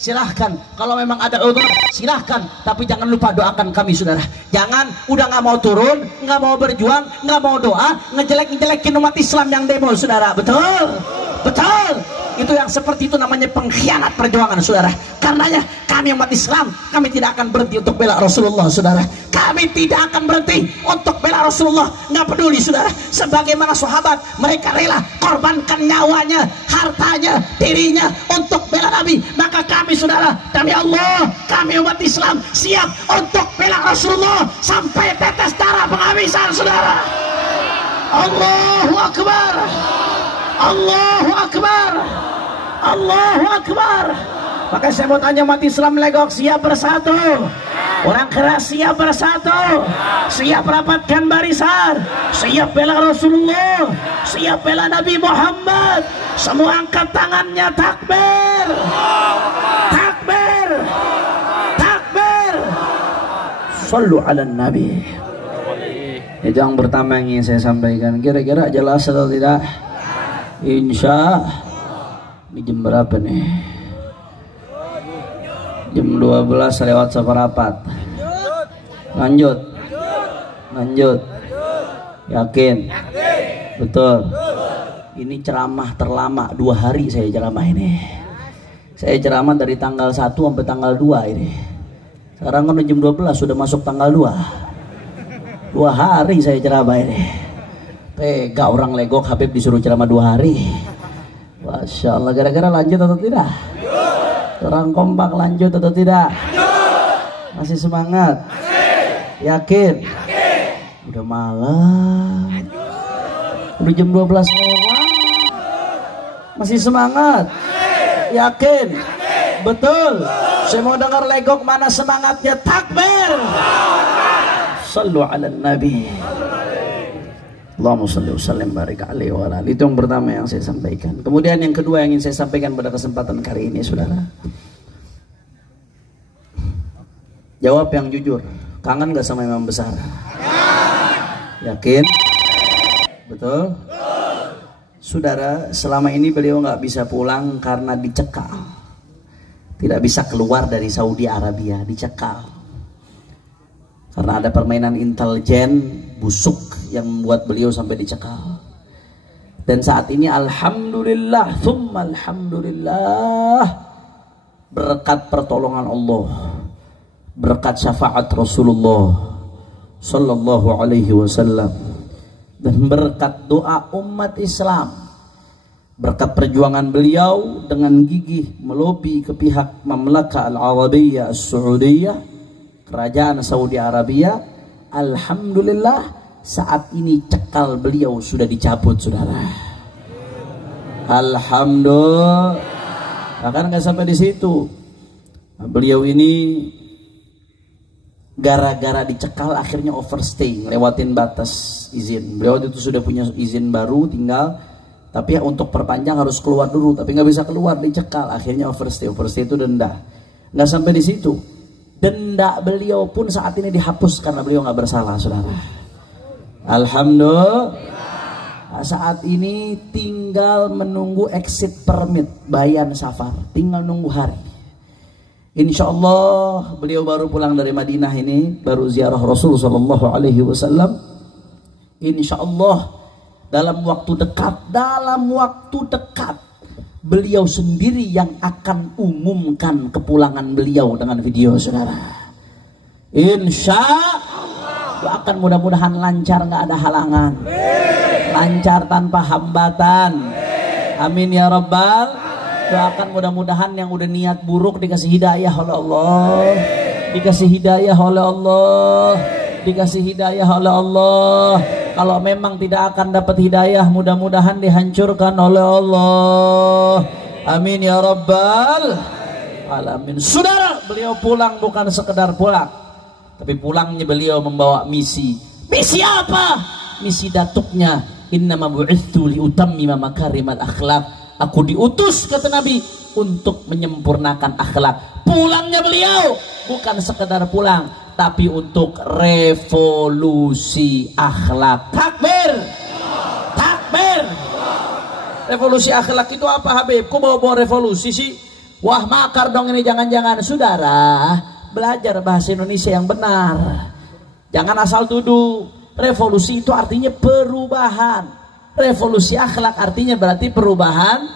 Silahkan, kalau memang ada udzur silahkan, tapi jangan lupa doakan kami saudara. Jangan udah nggak mau turun, nggak mau berjuang, nggak mau doa, ngejelek-ngejelekin umat Islam yang demo saudara. Betul? Betul? Itu yang seperti itu namanya pengkhianat perjuangan saudara. Karenanya kami umat Islam, kami tidak akan berhenti untuk bela Rasulullah saudara. Kami tidak akan berhenti untuk bela Rasulullah. Nggak peduli saudara, sebagaimana sahabat mereka rela korbankan nyawanya, hartanya, dirinya untuk bela Nabi. Maka kami saudara, demi Allah, kami umat Islam siap untuk bela Rasulullah sampai tetes darah penghabisan saudara. Allahu Akbar, Allahu Akbar, Allahu Akbar. Maka saya mau tanya umat Islam Legok, siap bersatu? Orang keras siap bersatu? Siap rapatkan barisan? Siap bela Rasulullah? Siap bela Nabi Muhammad? Semua angkat tangannya, takbir, takbir, takbir. Sallu ala Nabi. Itu yang pertama yang ingin saya sampaikan. Kira-kira jelas atau tidak? Insya. Ini jam berapa nih? Jam 12 lewat seperempat. Lanjut. Yakin? Betul. Ini ceramah terlama 2 hari saya ceramah ini. Saya ceramah dari tanggal 1 sampai tanggal 2 ini. Sekarang kan jam 12 sudah masuk tanggal 2. 2 hari saya ceramah ini. Tega orang legok Habib disuruh ceramah 2 hari. Masya Allah, gara-gara lanjut atau tidak? Orang kompak lanjut atau tidak? Masih semangat? Yakin? Udah malam. Udah jam 12 lewat. Masih semangat? Yakin? Betul? Saya mau dengar legok mana semangatnya. Takbir. Sallu ala nabi. Allahumma salli wa sallim barik alaihi wa ala. Itu yang pertama yang saya sampaikan. Kemudian yang kedua yang ingin saya sampaikan pada kesempatan kali ini, saudara. Jawab yang jujur. Kangen gak sama imam besar? Yakin? Betul? Saudara, selama ini beliau nggak bisa pulang karena dicekal. Tidak bisa keluar dari Saudi Arabia, dicekal. Karena ada permainan intelijen busuk yang membuat beliau sampai dicekal. Dan saat ini alhamdulillah, thumma alhamdulillah, berkat pertolongan Allah, berkat syafaat Rasulullah sallallahu alaihi wasallam, dan berkat doa umat Islam, berkat perjuangan beliau dengan gigih melobi ke pihak Mamlakah Al-Arabiyyah As-Saudiyah, kerajaan Saudi Arabia, alhamdulillah saat ini cekal beliau sudah dicabut, saudara. Alhamdulillah. Bahkan nggak sampai di situ, beliau ini gara-gara dicekal akhirnya overstay, lewatin batas izin. Beliau itu sudah punya izin baru, tinggal tapi ya untuk perpanjang harus keluar dulu, tapi nggak bisa keluar, dicekal, akhirnya overstay. Overstay itu denda. Nggak sampai di situ, denda beliau pun saat ini dihapus karena beliau nggak bersalah, saudara. Alhamdulillah. Saat ini tinggal menunggu exit permit bayan safar, tinggal nunggu hari. Insya Allah beliau baru pulang dari Madinah ini, baru ziarah Rasul Sallallahu Alaihi Wasallam. Insya Allah dalam waktu dekat beliau sendiri yang akan umumkan kepulangan beliau dengan video, saudara. Insya Allah akan, mudah-mudahan lancar, nggak ada halangan, lancar tanpa hambatan. Amin ya rabbal. Doakan mudah-mudahan yang udah niat buruk dikasih hidayah oleh Allah, dikasih hidayah oleh Allah, dikasih hidayah oleh Allah. Kalau memang tidak akan dapat hidayah, mudah-mudahan dihancurkan oleh Allah. Amin ya rabbal alamin. Saudara, beliau pulang bukan sekedar pulang, tapi pulangnya beliau membawa misi. Misi apa? Misi datuknya, innama bu'itsu liutammima makarimal akhlaq. Aku diutus, kata Nabi, untuk menyempurnakan akhlak. Pulangnya beliau bukan sekedar pulang, tapi untuk revolusi akhlak. Takbir, takbir. Revolusi akhlak itu apa, Habib? Kok bawa-bawa revolusi sih? Wah, makar dong ini, jangan-jangan. Saudara, belajar bahasa Indonesia yang benar. Jangan asal tuduh. Revolusi itu artinya perubahan. Revolusi akhlak artinya berarti perubahan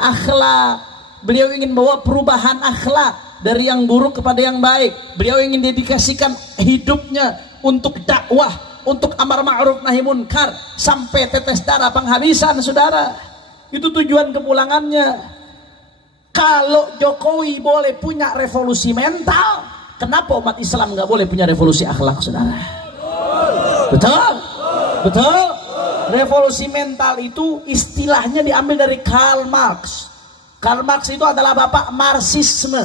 akhlak. Beliau ingin bawa perubahan akhlak dari yang buruk kepada yang baik. Beliau ingin dedikasikan hidupnya untuk dakwah, untuk amar ma'ruf nahi munkar sampai tetes darah penghabisan, saudara. Itu tujuan kepulangannya. Kalau Jokowi boleh punya revolusi mental, kenapa umat Islam nggak boleh punya revolusi akhlak, saudara? Betul? Betul? Revolusi mental itu istilahnya diambil dari Karl Marx. Karl Marx itu adalah bapak Marxisme.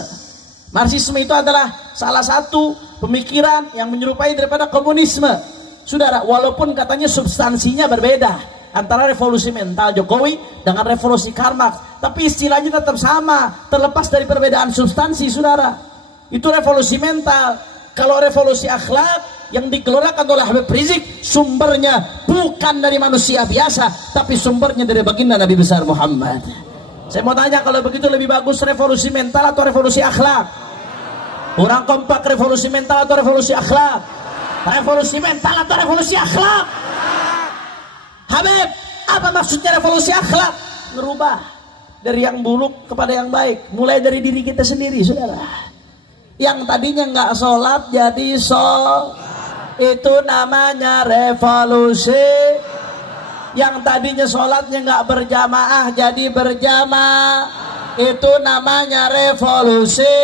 Marxisme itu adalah salah satu pemikiran yang menyerupai daripada komunisme. Saudara, walaupun katanya substansinya berbeda antara revolusi mental Jokowi dengan revolusi Karl Marx, tapi istilahnya tetap sama, terlepas dari perbedaan substansi, saudara. Itu revolusi mental. Kalau revolusi akhlak, yang dikeluarkan oleh Habib Rizik sumbernya bukan dari manusia biasa, tapi sumbernya dari baginda Nabi besar Muhammad. Saya mau tanya, kalau begitu lebih bagus revolusi mental atau revolusi akhlak? Kurang kompak, revolusi mental atau revolusi akhlak? Revolusi mental atau revolusi akhlak? Habib, apa maksudnya revolusi akhlak? Ngerubah dari yang buruk kepada yang baik, mulai dari diri kita sendiri, saudara. Yang tadinya nggak sholat jadi itu namanya revolusi. Yang tadinya sholatnya nggak berjamaah jadi berjamaah, itu namanya revolusi.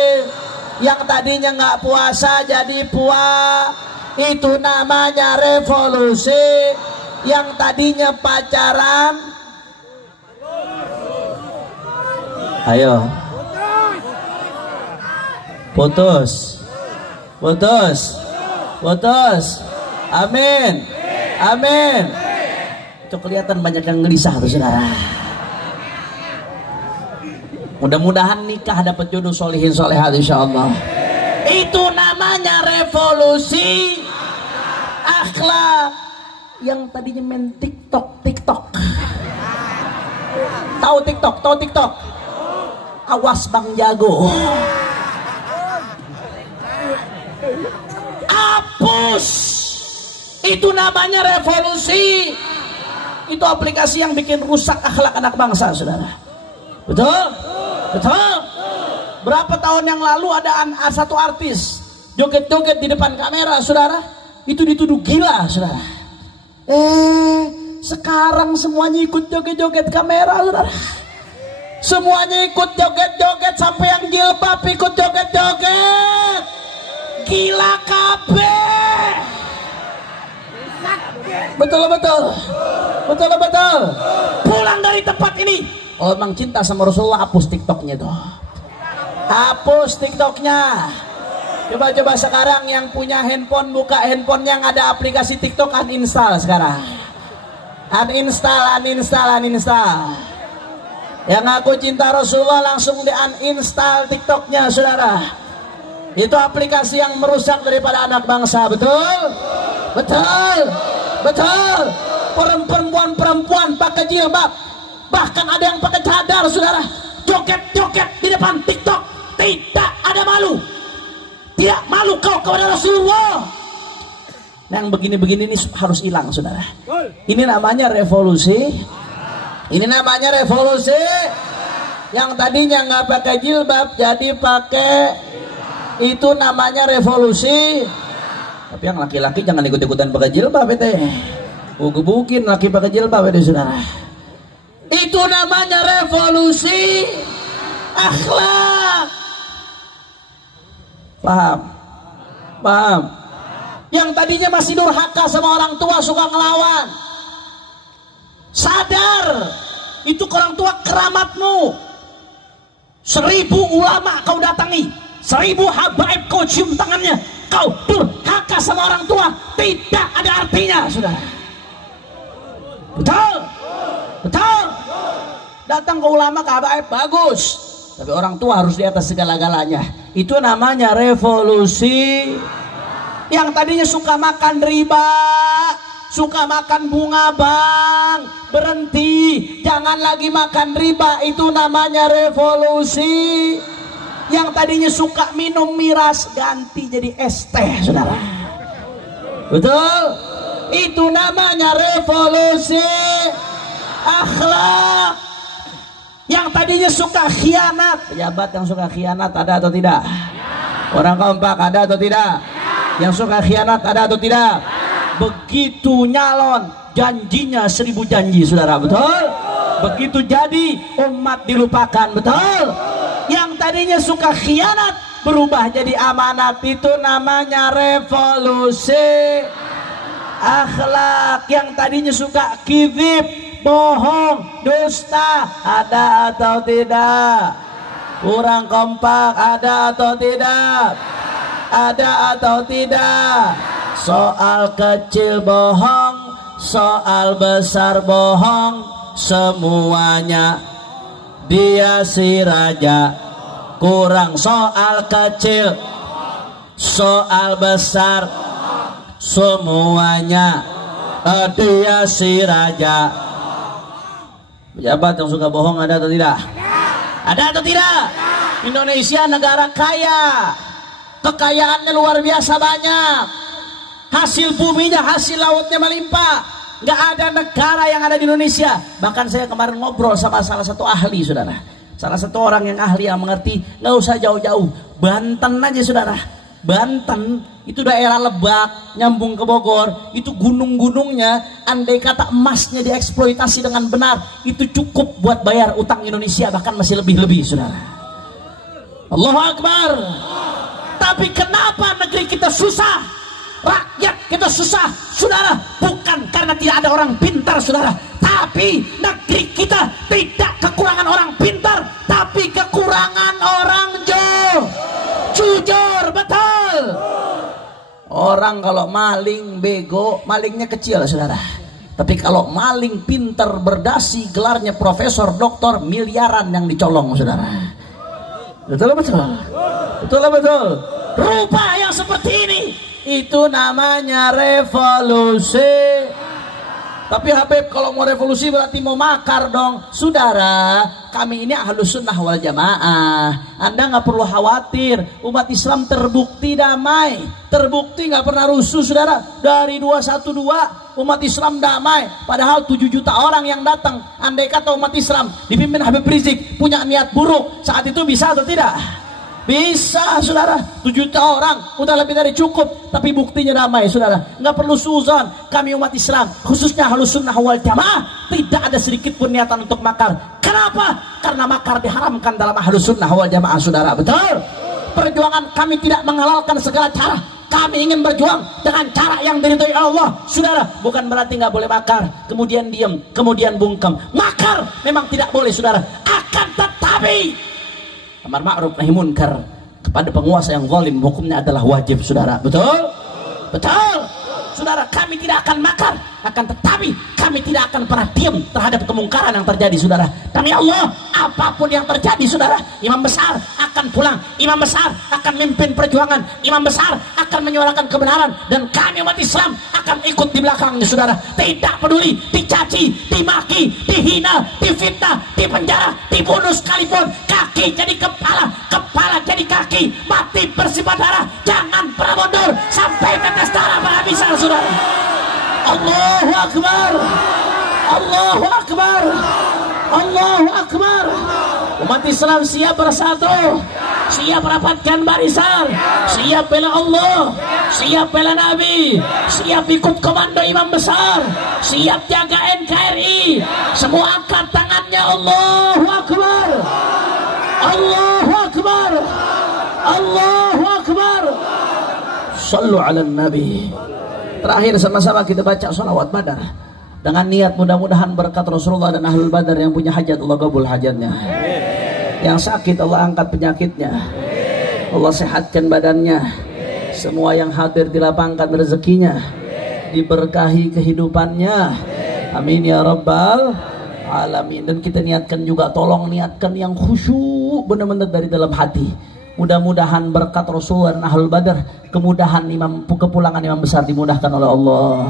Yang tadinya nggak puasa jadi itu namanya revolusi. Yang tadinya pacaran, ayo putus, amin, amin. Itu kelihatan banyak yang gelisah tuh saudara. Mudah-mudahan nikah dapat jodoh solihin solehat insyaallah. Itu namanya revolusi akhlak. Yang tadinya main TikTok. Tahu TikTok? Awas Bang Jago. Hapus. Itu namanya revolusi. Itu aplikasi yang bikin rusak akhlak anak bangsa, saudara. Betul? Berapa tahun yang lalu ada satu artis joget-joget di depan kamera, saudara. Itu dituduh gila, saudara. Sekarang semuanya ikut joget-joget kamera, saudara. Semuanya ikut joget-joget, sampai yang jilbab ikut joget-joget. Gila kabeh. Betul. Pulang dari tempat ini, oh emang cinta sama Rasulullah, hapus TikToknya tuh. Hapus TikToknya. Coba sekarang yang punya handphone, buka handphonenya yang ada aplikasi TikTok, uninstall sekarang. Uninstall. Yang aku cinta Rasulullah langsung di uninstall TikToknya, saudara. Itu aplikasi yang merusak daripada anak bangsa. Betul. Perempuan pakai jilbab, bahkan ada yang pakai cadar, saudara. Joget-joget di depan TikTok, tidak ada malu. Tidak malu kau kepada Rasulullah. Yang begini-begini ini harus hilang, saudara. Ini namanya revolusi. Yang tadinya nggak pakai jilbab jadi pakai, itu namanya revolusi. Tapi yang laki-laki jangan ikut-ikutan pakai jilbab itu. Gebukin laki pakai jilbab itu, saudara. Itu namanya revolusi akhlak. Paham? Yang tadinya masih durhaka sama orang tua, suka ngelawan, sadar itu orang tua keramatmu. 1000 ulama kau datangi, 1000 habaib kau cium tangannya, kau durhaka sama orang tua, tidak ada artinya, saudara. Betul. Datang ke ulama, ke habaib, bagus, tapi orang tua harus di atas segala-galanya. Itu namanya revolusi. Yang tadinya suka makan riba, suka makan bunga, bang, berhenti, jangan lagi makan riba. Itu namanya revolusi. Yang tadinya suka minum miras, ganti jadi es teh, saudara. Betul? Itu namanya revolusi akhlak. Yang tadinya suka khianat, pejabat yang suka khianat ada atau tidak? Orang kompak ada atau tidak? Yang suka khianat ada atau tidak? Begitu nyalon, janjinya 1000 janji, saudara. Betul? Begitu jadi, umat dilupakan. Betul? Yang tadinya suka khianat berubah jadi amanat. Itu namanya revolusi akhlak. Yang tadinya suka kizib, bohong, dusta, ada atau tidak? Kurang kompak, ada atau tidak? Ada atau tidak? Soal kecil bohong, soal besar bohong, semuanya dia si raja. Kurang soal kecil, soal besar, semuanya dia si raja. Pejabat yang suka bohong ada atau tidak? Ada atau tidak? Indonesia negara kaya, kekayaannya luar biasa banyak, hasil buminya, hasil lautnya melimpah. Nggak ada negara yang ada di Indonesia. Bahkan saya kemarin ngobrol sama salah satu ahli, saudara, salah satu orang yang ahli yang mengerti. Nggak usah jauh-jauh, Banten aja, saudara. Banten itu daerah Lebak nyambung ke Bogor, itu gunung-gunungnya, andai kata emasnya dieksploitasi dengan benar, itu cukup buat bayar utang Indonesia, bahkan masih lebih-lebih, saudara. Allahu Akbar. Tapi kenapa negeri kita susah, rakyat kita susah, saudara? Bukan karena tidak ada orang pintar, saudara, tapi negeri kita tidak kekurangan orang pintar, tapi kekurangan orang jujur. Betul. Orang kalau maling bego, malingnya kecil, saudara. Tapi kalau maling pintar berdasi, gelarnya profesor, doktor, miliaran yang dicolong, saudara. Betul betul. Betul betul. Rupa yang seperti ini, itu namanya revolusi. Tapi Habib, kalau mau revolusi berarti mau makar dong. Saudara, kami ini Ahlus Sunnah wal Jamaah. Anda nggak perlu khawatir. Umat Islam terbukti damai, terbukti nggak pernah rusuh, saudara. Dari 212 umat Islam damai. Padahal 7 juta orang yang datang. Andai kata umat Islam dipimpin Habib Rizik punya niat buruk, saat itu bisa atau tidak? Bisa, saudara. 7 juta orang udah lebih dari cukup. Tapi buktinya damai, saudara. Nggak perlu suzon. Kami umat Islam, khususnya Ahlus Sunnah wal Jamaah, tidak ada sedikit pun niatan untuk makar. Kenapa? Karena makar diharamkan dalam Ahlus Sunnah wal Jamaah, saudara. Betul. Perjuangan kami tidak menghalalkan segala cara. Kami ingin berjuang dengan cara yang diridhoi Allah, saudara. Bukan berarti nggak boleh makar, kemudian diam, kemudian bungkam. Makar memang tidak boleh, saudara. Akan tetapi amar ma'ruf nahi munkar kepada penguasa yang zalim hukumnya adalah wajib, saudara. Betul? Betul. Saudara, kami tidak akan makar, akan tetapi kami tidak akan pernah diam terhadap kemungkaran yang terjadi, saudara. Demi Allah, apapun yang terjadi, saudara, imam besar akan pulang, imam besar akan memimpin perjuangan, imam besar akan menyuarakan kebenaran, dan kami umat Islam akan ikut di belakangnya, saudara. Tidak peduli dicaci, dimaki, dihina, difitnah, dipenjara, dibunuh sekalipun, kaki jadi kepala, kepala jadi kaki, mati bersifat darah, jangan pernah mundur sampai tetes darah penghabisan, saudara. Allahu Akbar, Allahu Akbar, Allahu Akbar. Umat Islam siap bersatu, siap rapatkan barisan, siap bela Allah, siap bela Nabi, siap ikut komando imam besar, siap jaga NKRI. Semua angkat tangannya. Allahu Akbar, Allahu Akbar, Allahu Akbar. Sallu ala Nabi. Terakhir sama-sama kita baca sholawat Badar dengan niat mudah-mudahan berkat Rasulullah dan Ahlul Badar. Yang punya hajat Allah kabul hajatnya, yang sakit Allah angkat penyakitnya, Allah sehatkan badannya, semua yang hadir dilapangkan rezekinya, diberkahi kehidupannya, amin ya rabbal alamin. Dan kita niatkan juga, tolong niatkan yang khusyuk benar-benar dari dalam hati. Mudah-mudahan berkat Rasulullah dan Ahlul Badar, kemudahan kepulangan imam besar dimudahkan oleh Allah.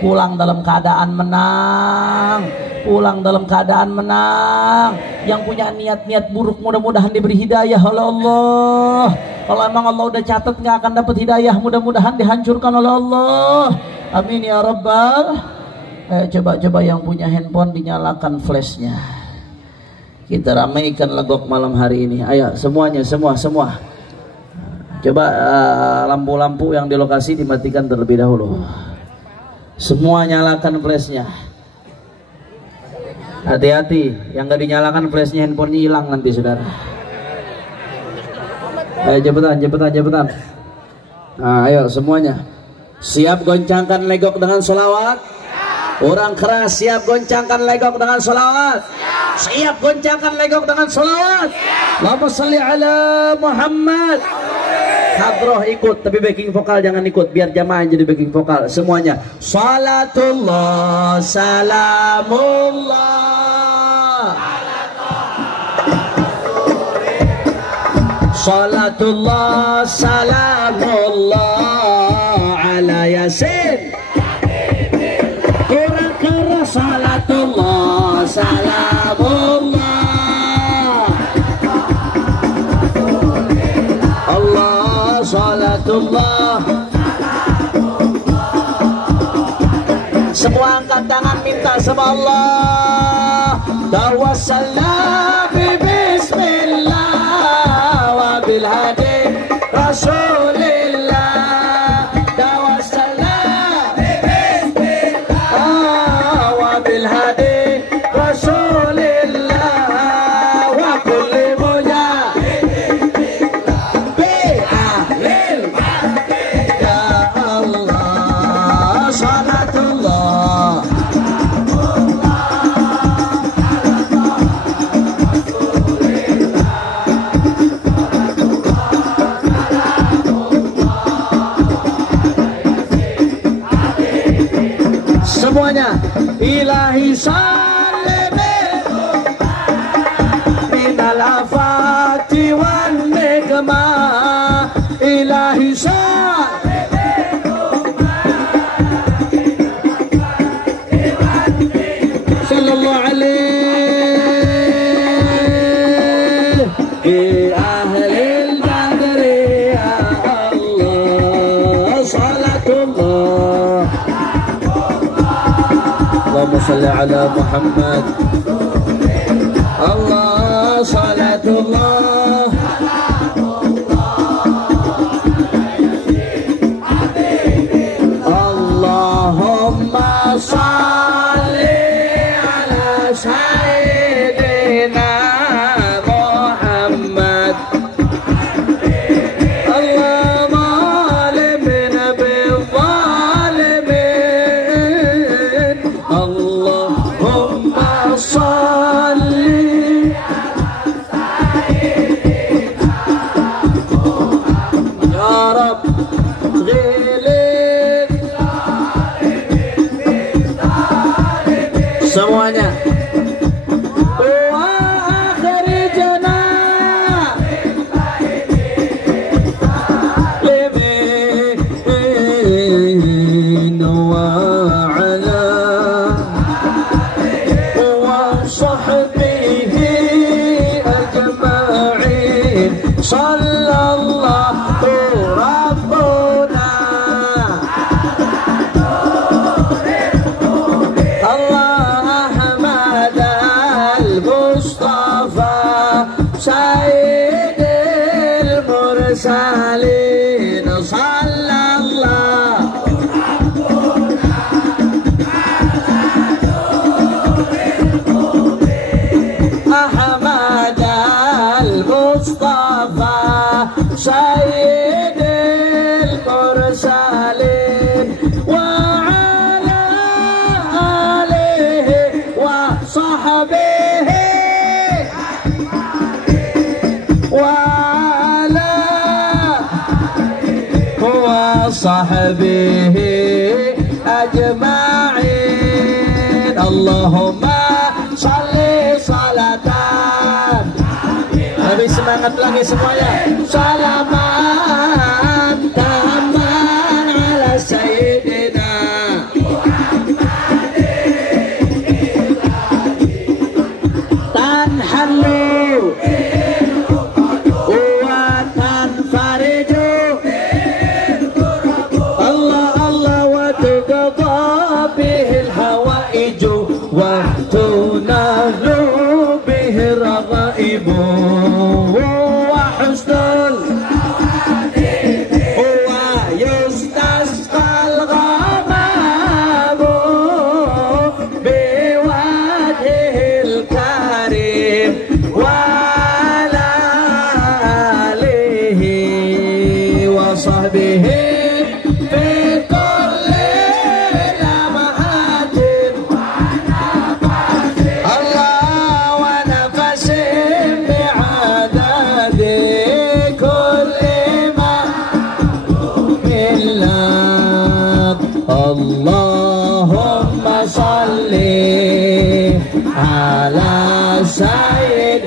Pulang dalam keadaan menang, pulang dalam keadaan menang. Yang punya niat-niat buruk mudah-mudahan diberi hidayah oleh Allah. Kalau emang Allah udah catat nggak akan dapat hidayah, mudah-mudahan dihancurkan oleh Allah, amin ya rabbal. Coba yang punya handphone dinyalakan flashnya. Kita ramaikan legok malam hari ini. Ayo semuanya, semua. Coba lampu-lampu yang di lokasi dimatikan terlebih dahulu. Semua nyalakan flashnya. Hati-hati, yang gak dinyalakan flashnya handphonenya hilang nanti, saudara. Ayo cepetan. Nah, ayo semuanya. Siap goncangkan legok dengan sholawat. Orang keras siap goncangkan legok dengan sholawat. Siap goncangkan legok dengan sholawat. Allahumma sholli ala Muhammad. Hadroh ikut, tapi backing vokal jangan ikut, biar jamaah jadi backing vokal semuanya. Salatullah salamullah, salatullah salamullah ala yasin. salatullah. Semua angkat tangan minta sama Allah. Tawassalna bi bismillah wa bil hadi rasulillah. Tawassalna bi bismillah wa bil hadi rasulillah wa kulli mujahid bi ahlil ya Allah salatullah. Semuanya ilahi salimin minal afati wan nikmah. Ilahi salimin sallallahu alaihi bi ahlil badri ya Allah salatullah. Allahumma salli ala Muhammad. Allah salatullah. Allahumma salli ala sayyidina Muhammad. Allahumma alimna bil zalimin. Allahumma salli ya Rab ghilin semuanya. Wa akhrijna limin wa ala wa sahbihi ajma'in. Sallallahu rabbuna Allah Ahmad al-Mustafa Sayyidil Mursalin. Sallallahu Ahmad al-Mustafa Sayyidil Mursalin wa ala alihi wa sahbihi wa ala wa sahbihi ajma'in. Allahumma salli salatan. Lebih semangat lagi semuanya. Salaman taman ala sayyidina tanhallu wa tanfariju Allah Allah wa tuqadha bihil hawaiju wa tunahlu bihir raghaibu wa husnul wa yustasqal ghamamu biwajhil karim wa ala alihi wa sahbihi fi kulli lamahatin Allah wa nafasin bi'adadi kulli ma illa Allahumma salli ala sayyid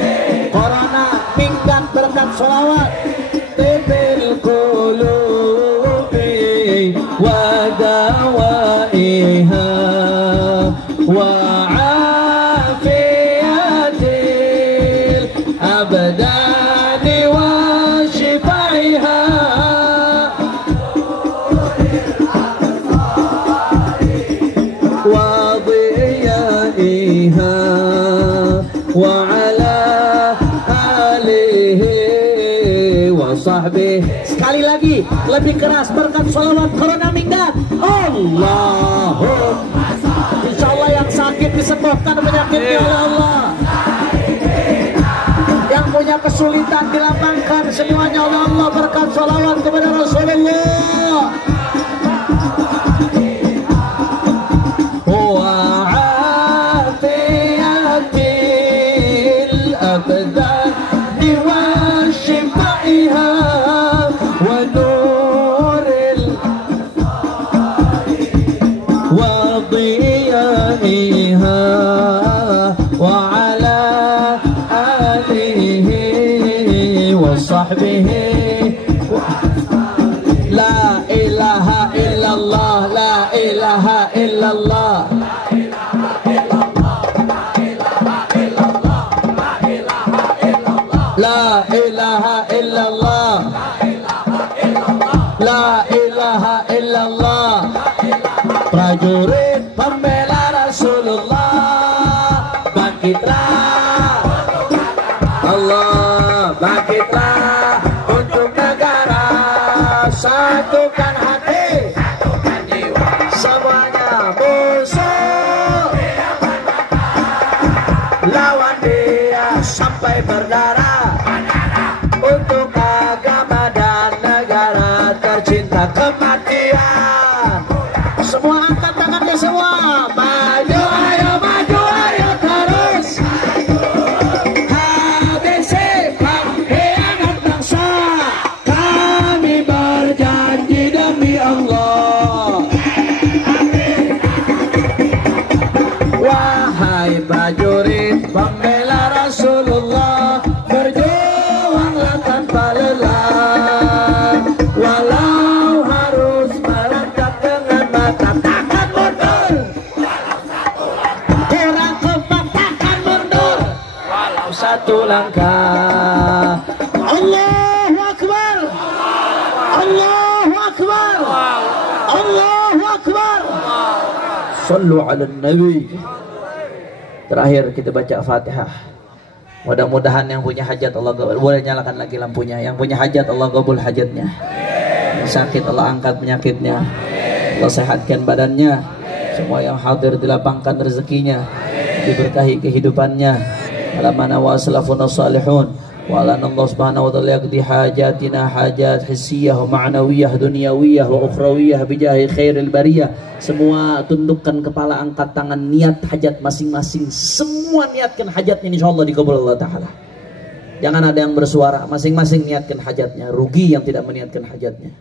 Corona minggat berkat sholawat tibil qulubi wa dawaiha wa afiyatil abdani wa shifaiha sahbihi. Sekali lagi lebih keras berkat salawat corona minggat. Allahumma insya Allah yang sakit disembuhkan penyakitnya oleh Allah, yang punya kesulitan dilapangkan semuanya oleh Allah berkat salawat kepada Rasulullah. وصحبه لا إله إلا الله لا إله إلا الله لا إله إلا الله لا إله إلا الله prajurit pembela Rasulullah bangkitlah Allah bangkitlah untuk negara, satukan hati, semuanya musuh lawan dia sampai berdarah untuk agama dan negara tercinta. Kematian semua angkat tangannya semua, maju ayo maju ayo terus. Prajurit pembela Rasulullah, berjuanglah tanpa lelah, walau harus merentak dengan mata. Takkan mundur, kurang kompak, takkan mundur, walau satu langkah. Allahu Akbar, Allahu Akbar, Allahu Akbar. Sallu ala Nabi. Terakhir kita baca Fatihah. Mudah-mudahan yang punya hajat Allah gabul. Boleh nyalakan lagi lampunya. Yang punya hajat Allah gabul hajatnya. Yang sakit Allah angkat penyakitnya. Allah sehatkan badannya. Semua yang hadir dilapangkan rezekinya, diberkahi kehidupannya. Alamana wa aslafun salihun. Wa alana Allah subhanahu wa ta'ala yaqdi hajatina hajat hissiyah wa ma'nawiyah dunyawiyah wa ukhrawiyah bijahi khairil bariyah. Semua tundukkan kepala, angkat tangan, niat hajat masing-masing. Semua niatkan hajatnya, insyaallah dikabul Allah Ta'ala. Jangan ada yang bersuara, masing-masing niatkan hajatnya. Rugi yang tidak meniatkan hajatnya.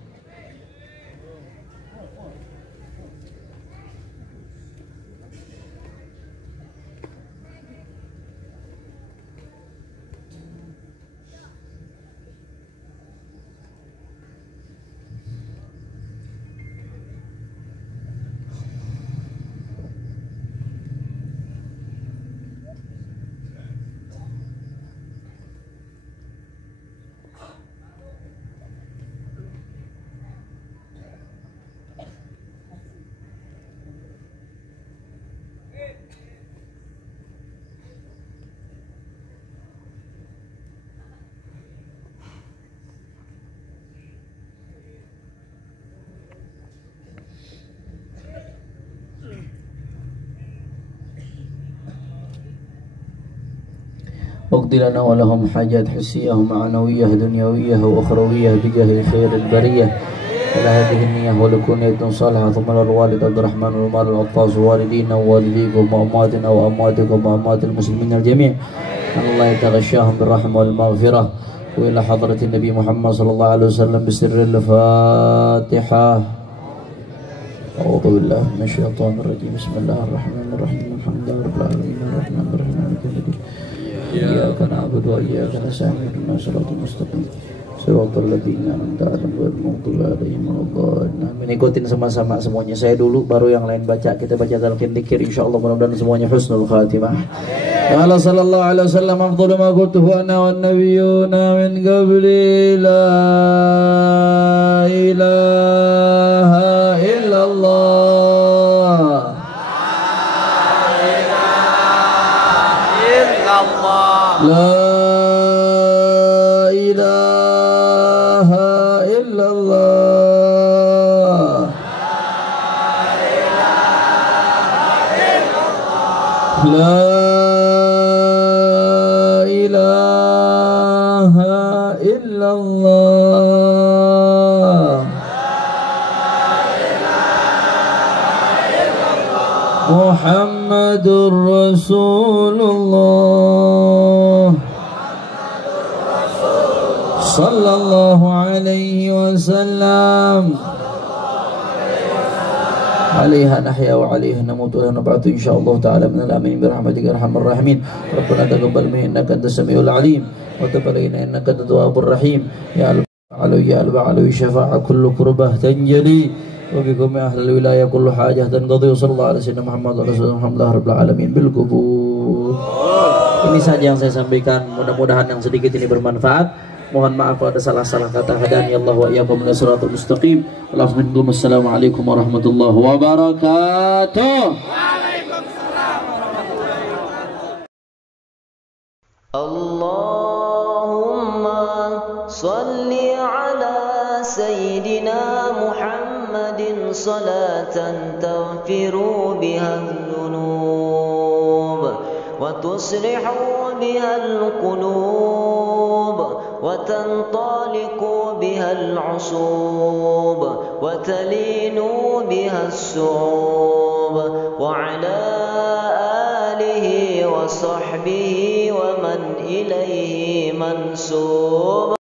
واقض لنا ولهم حاجات حسية ومعنوية دنيوية وأخروية بجاه خير البرية إلى هذه النية ولكونية صالحة ثم للوالد عبد الرحمن والمال العطاس والدينا ووالديكم وأمواتنا وأمواتكم وأموات المسلمين الجميع أن الله يتغشاهم بالرحمة والمغفرة وإلى حضرة النبي محمد صلى الله عليه وسلم بسر الفاتحة. أعوذ بالله من الشيطان الرجيم. بسم الله الرحمن الرحيم. الحمد لله رب العالمين الرحمن الرحيم مالك يوم الدين إياك نعبد وإياك نستعين اهدنا الصراط المستقيم صراط الذين أنعمت عليهم غيرil maghdubi alaihim waladdallin. Ikutin sama-sama semuanya. Saya dulu baru yang lain baca. Kita baca talqin dzikir insyaallah, mudah-mudahan semuanya husnul khatimah. Qala sallallahu alaihi wasallam afdalu ma qultuhu ana wan nabiyyuna min qabli la ilaha illallah. La ilaha لا إله إلا الله محمد رسول الله صلى الله عليه وسلم عليها نحيا وعليها نموت ولا نبعث إن شاء الله تعالى من الآمين برحمتك أرحم الراحمين ربنا تقبل منا إنك أنت السميع العليم وتب علينا إنك أنت التواب الرحيم يا البعلوي شفاعة كل كربة تنجلي وبكم يا أهل الولاية كل حاجة تنقضي وصلى الله على سيدنا محمد ورسول محمد رب العالمين بالقبول. Ini saja yang saya sampaikan, mudah-mudahan yang sedikit ini bermanfaat. Mohon maaf pada salah-salah kata. Hadani Allah wa iyyakum ila siratal mustaqim. Assalamualaikum warahmatullahi wabarakatuh. Waalaikumsalam warahmatullahi wabarakatuh. Allahumma shalli ala sayyidina Muhammadin salatan taghfiru biha dhunub wa tuslihu biha al-qulub وتنطلق بها العصوب وتلين بها الصعوب وعلى آله وصحبه ومن إليه منسوب.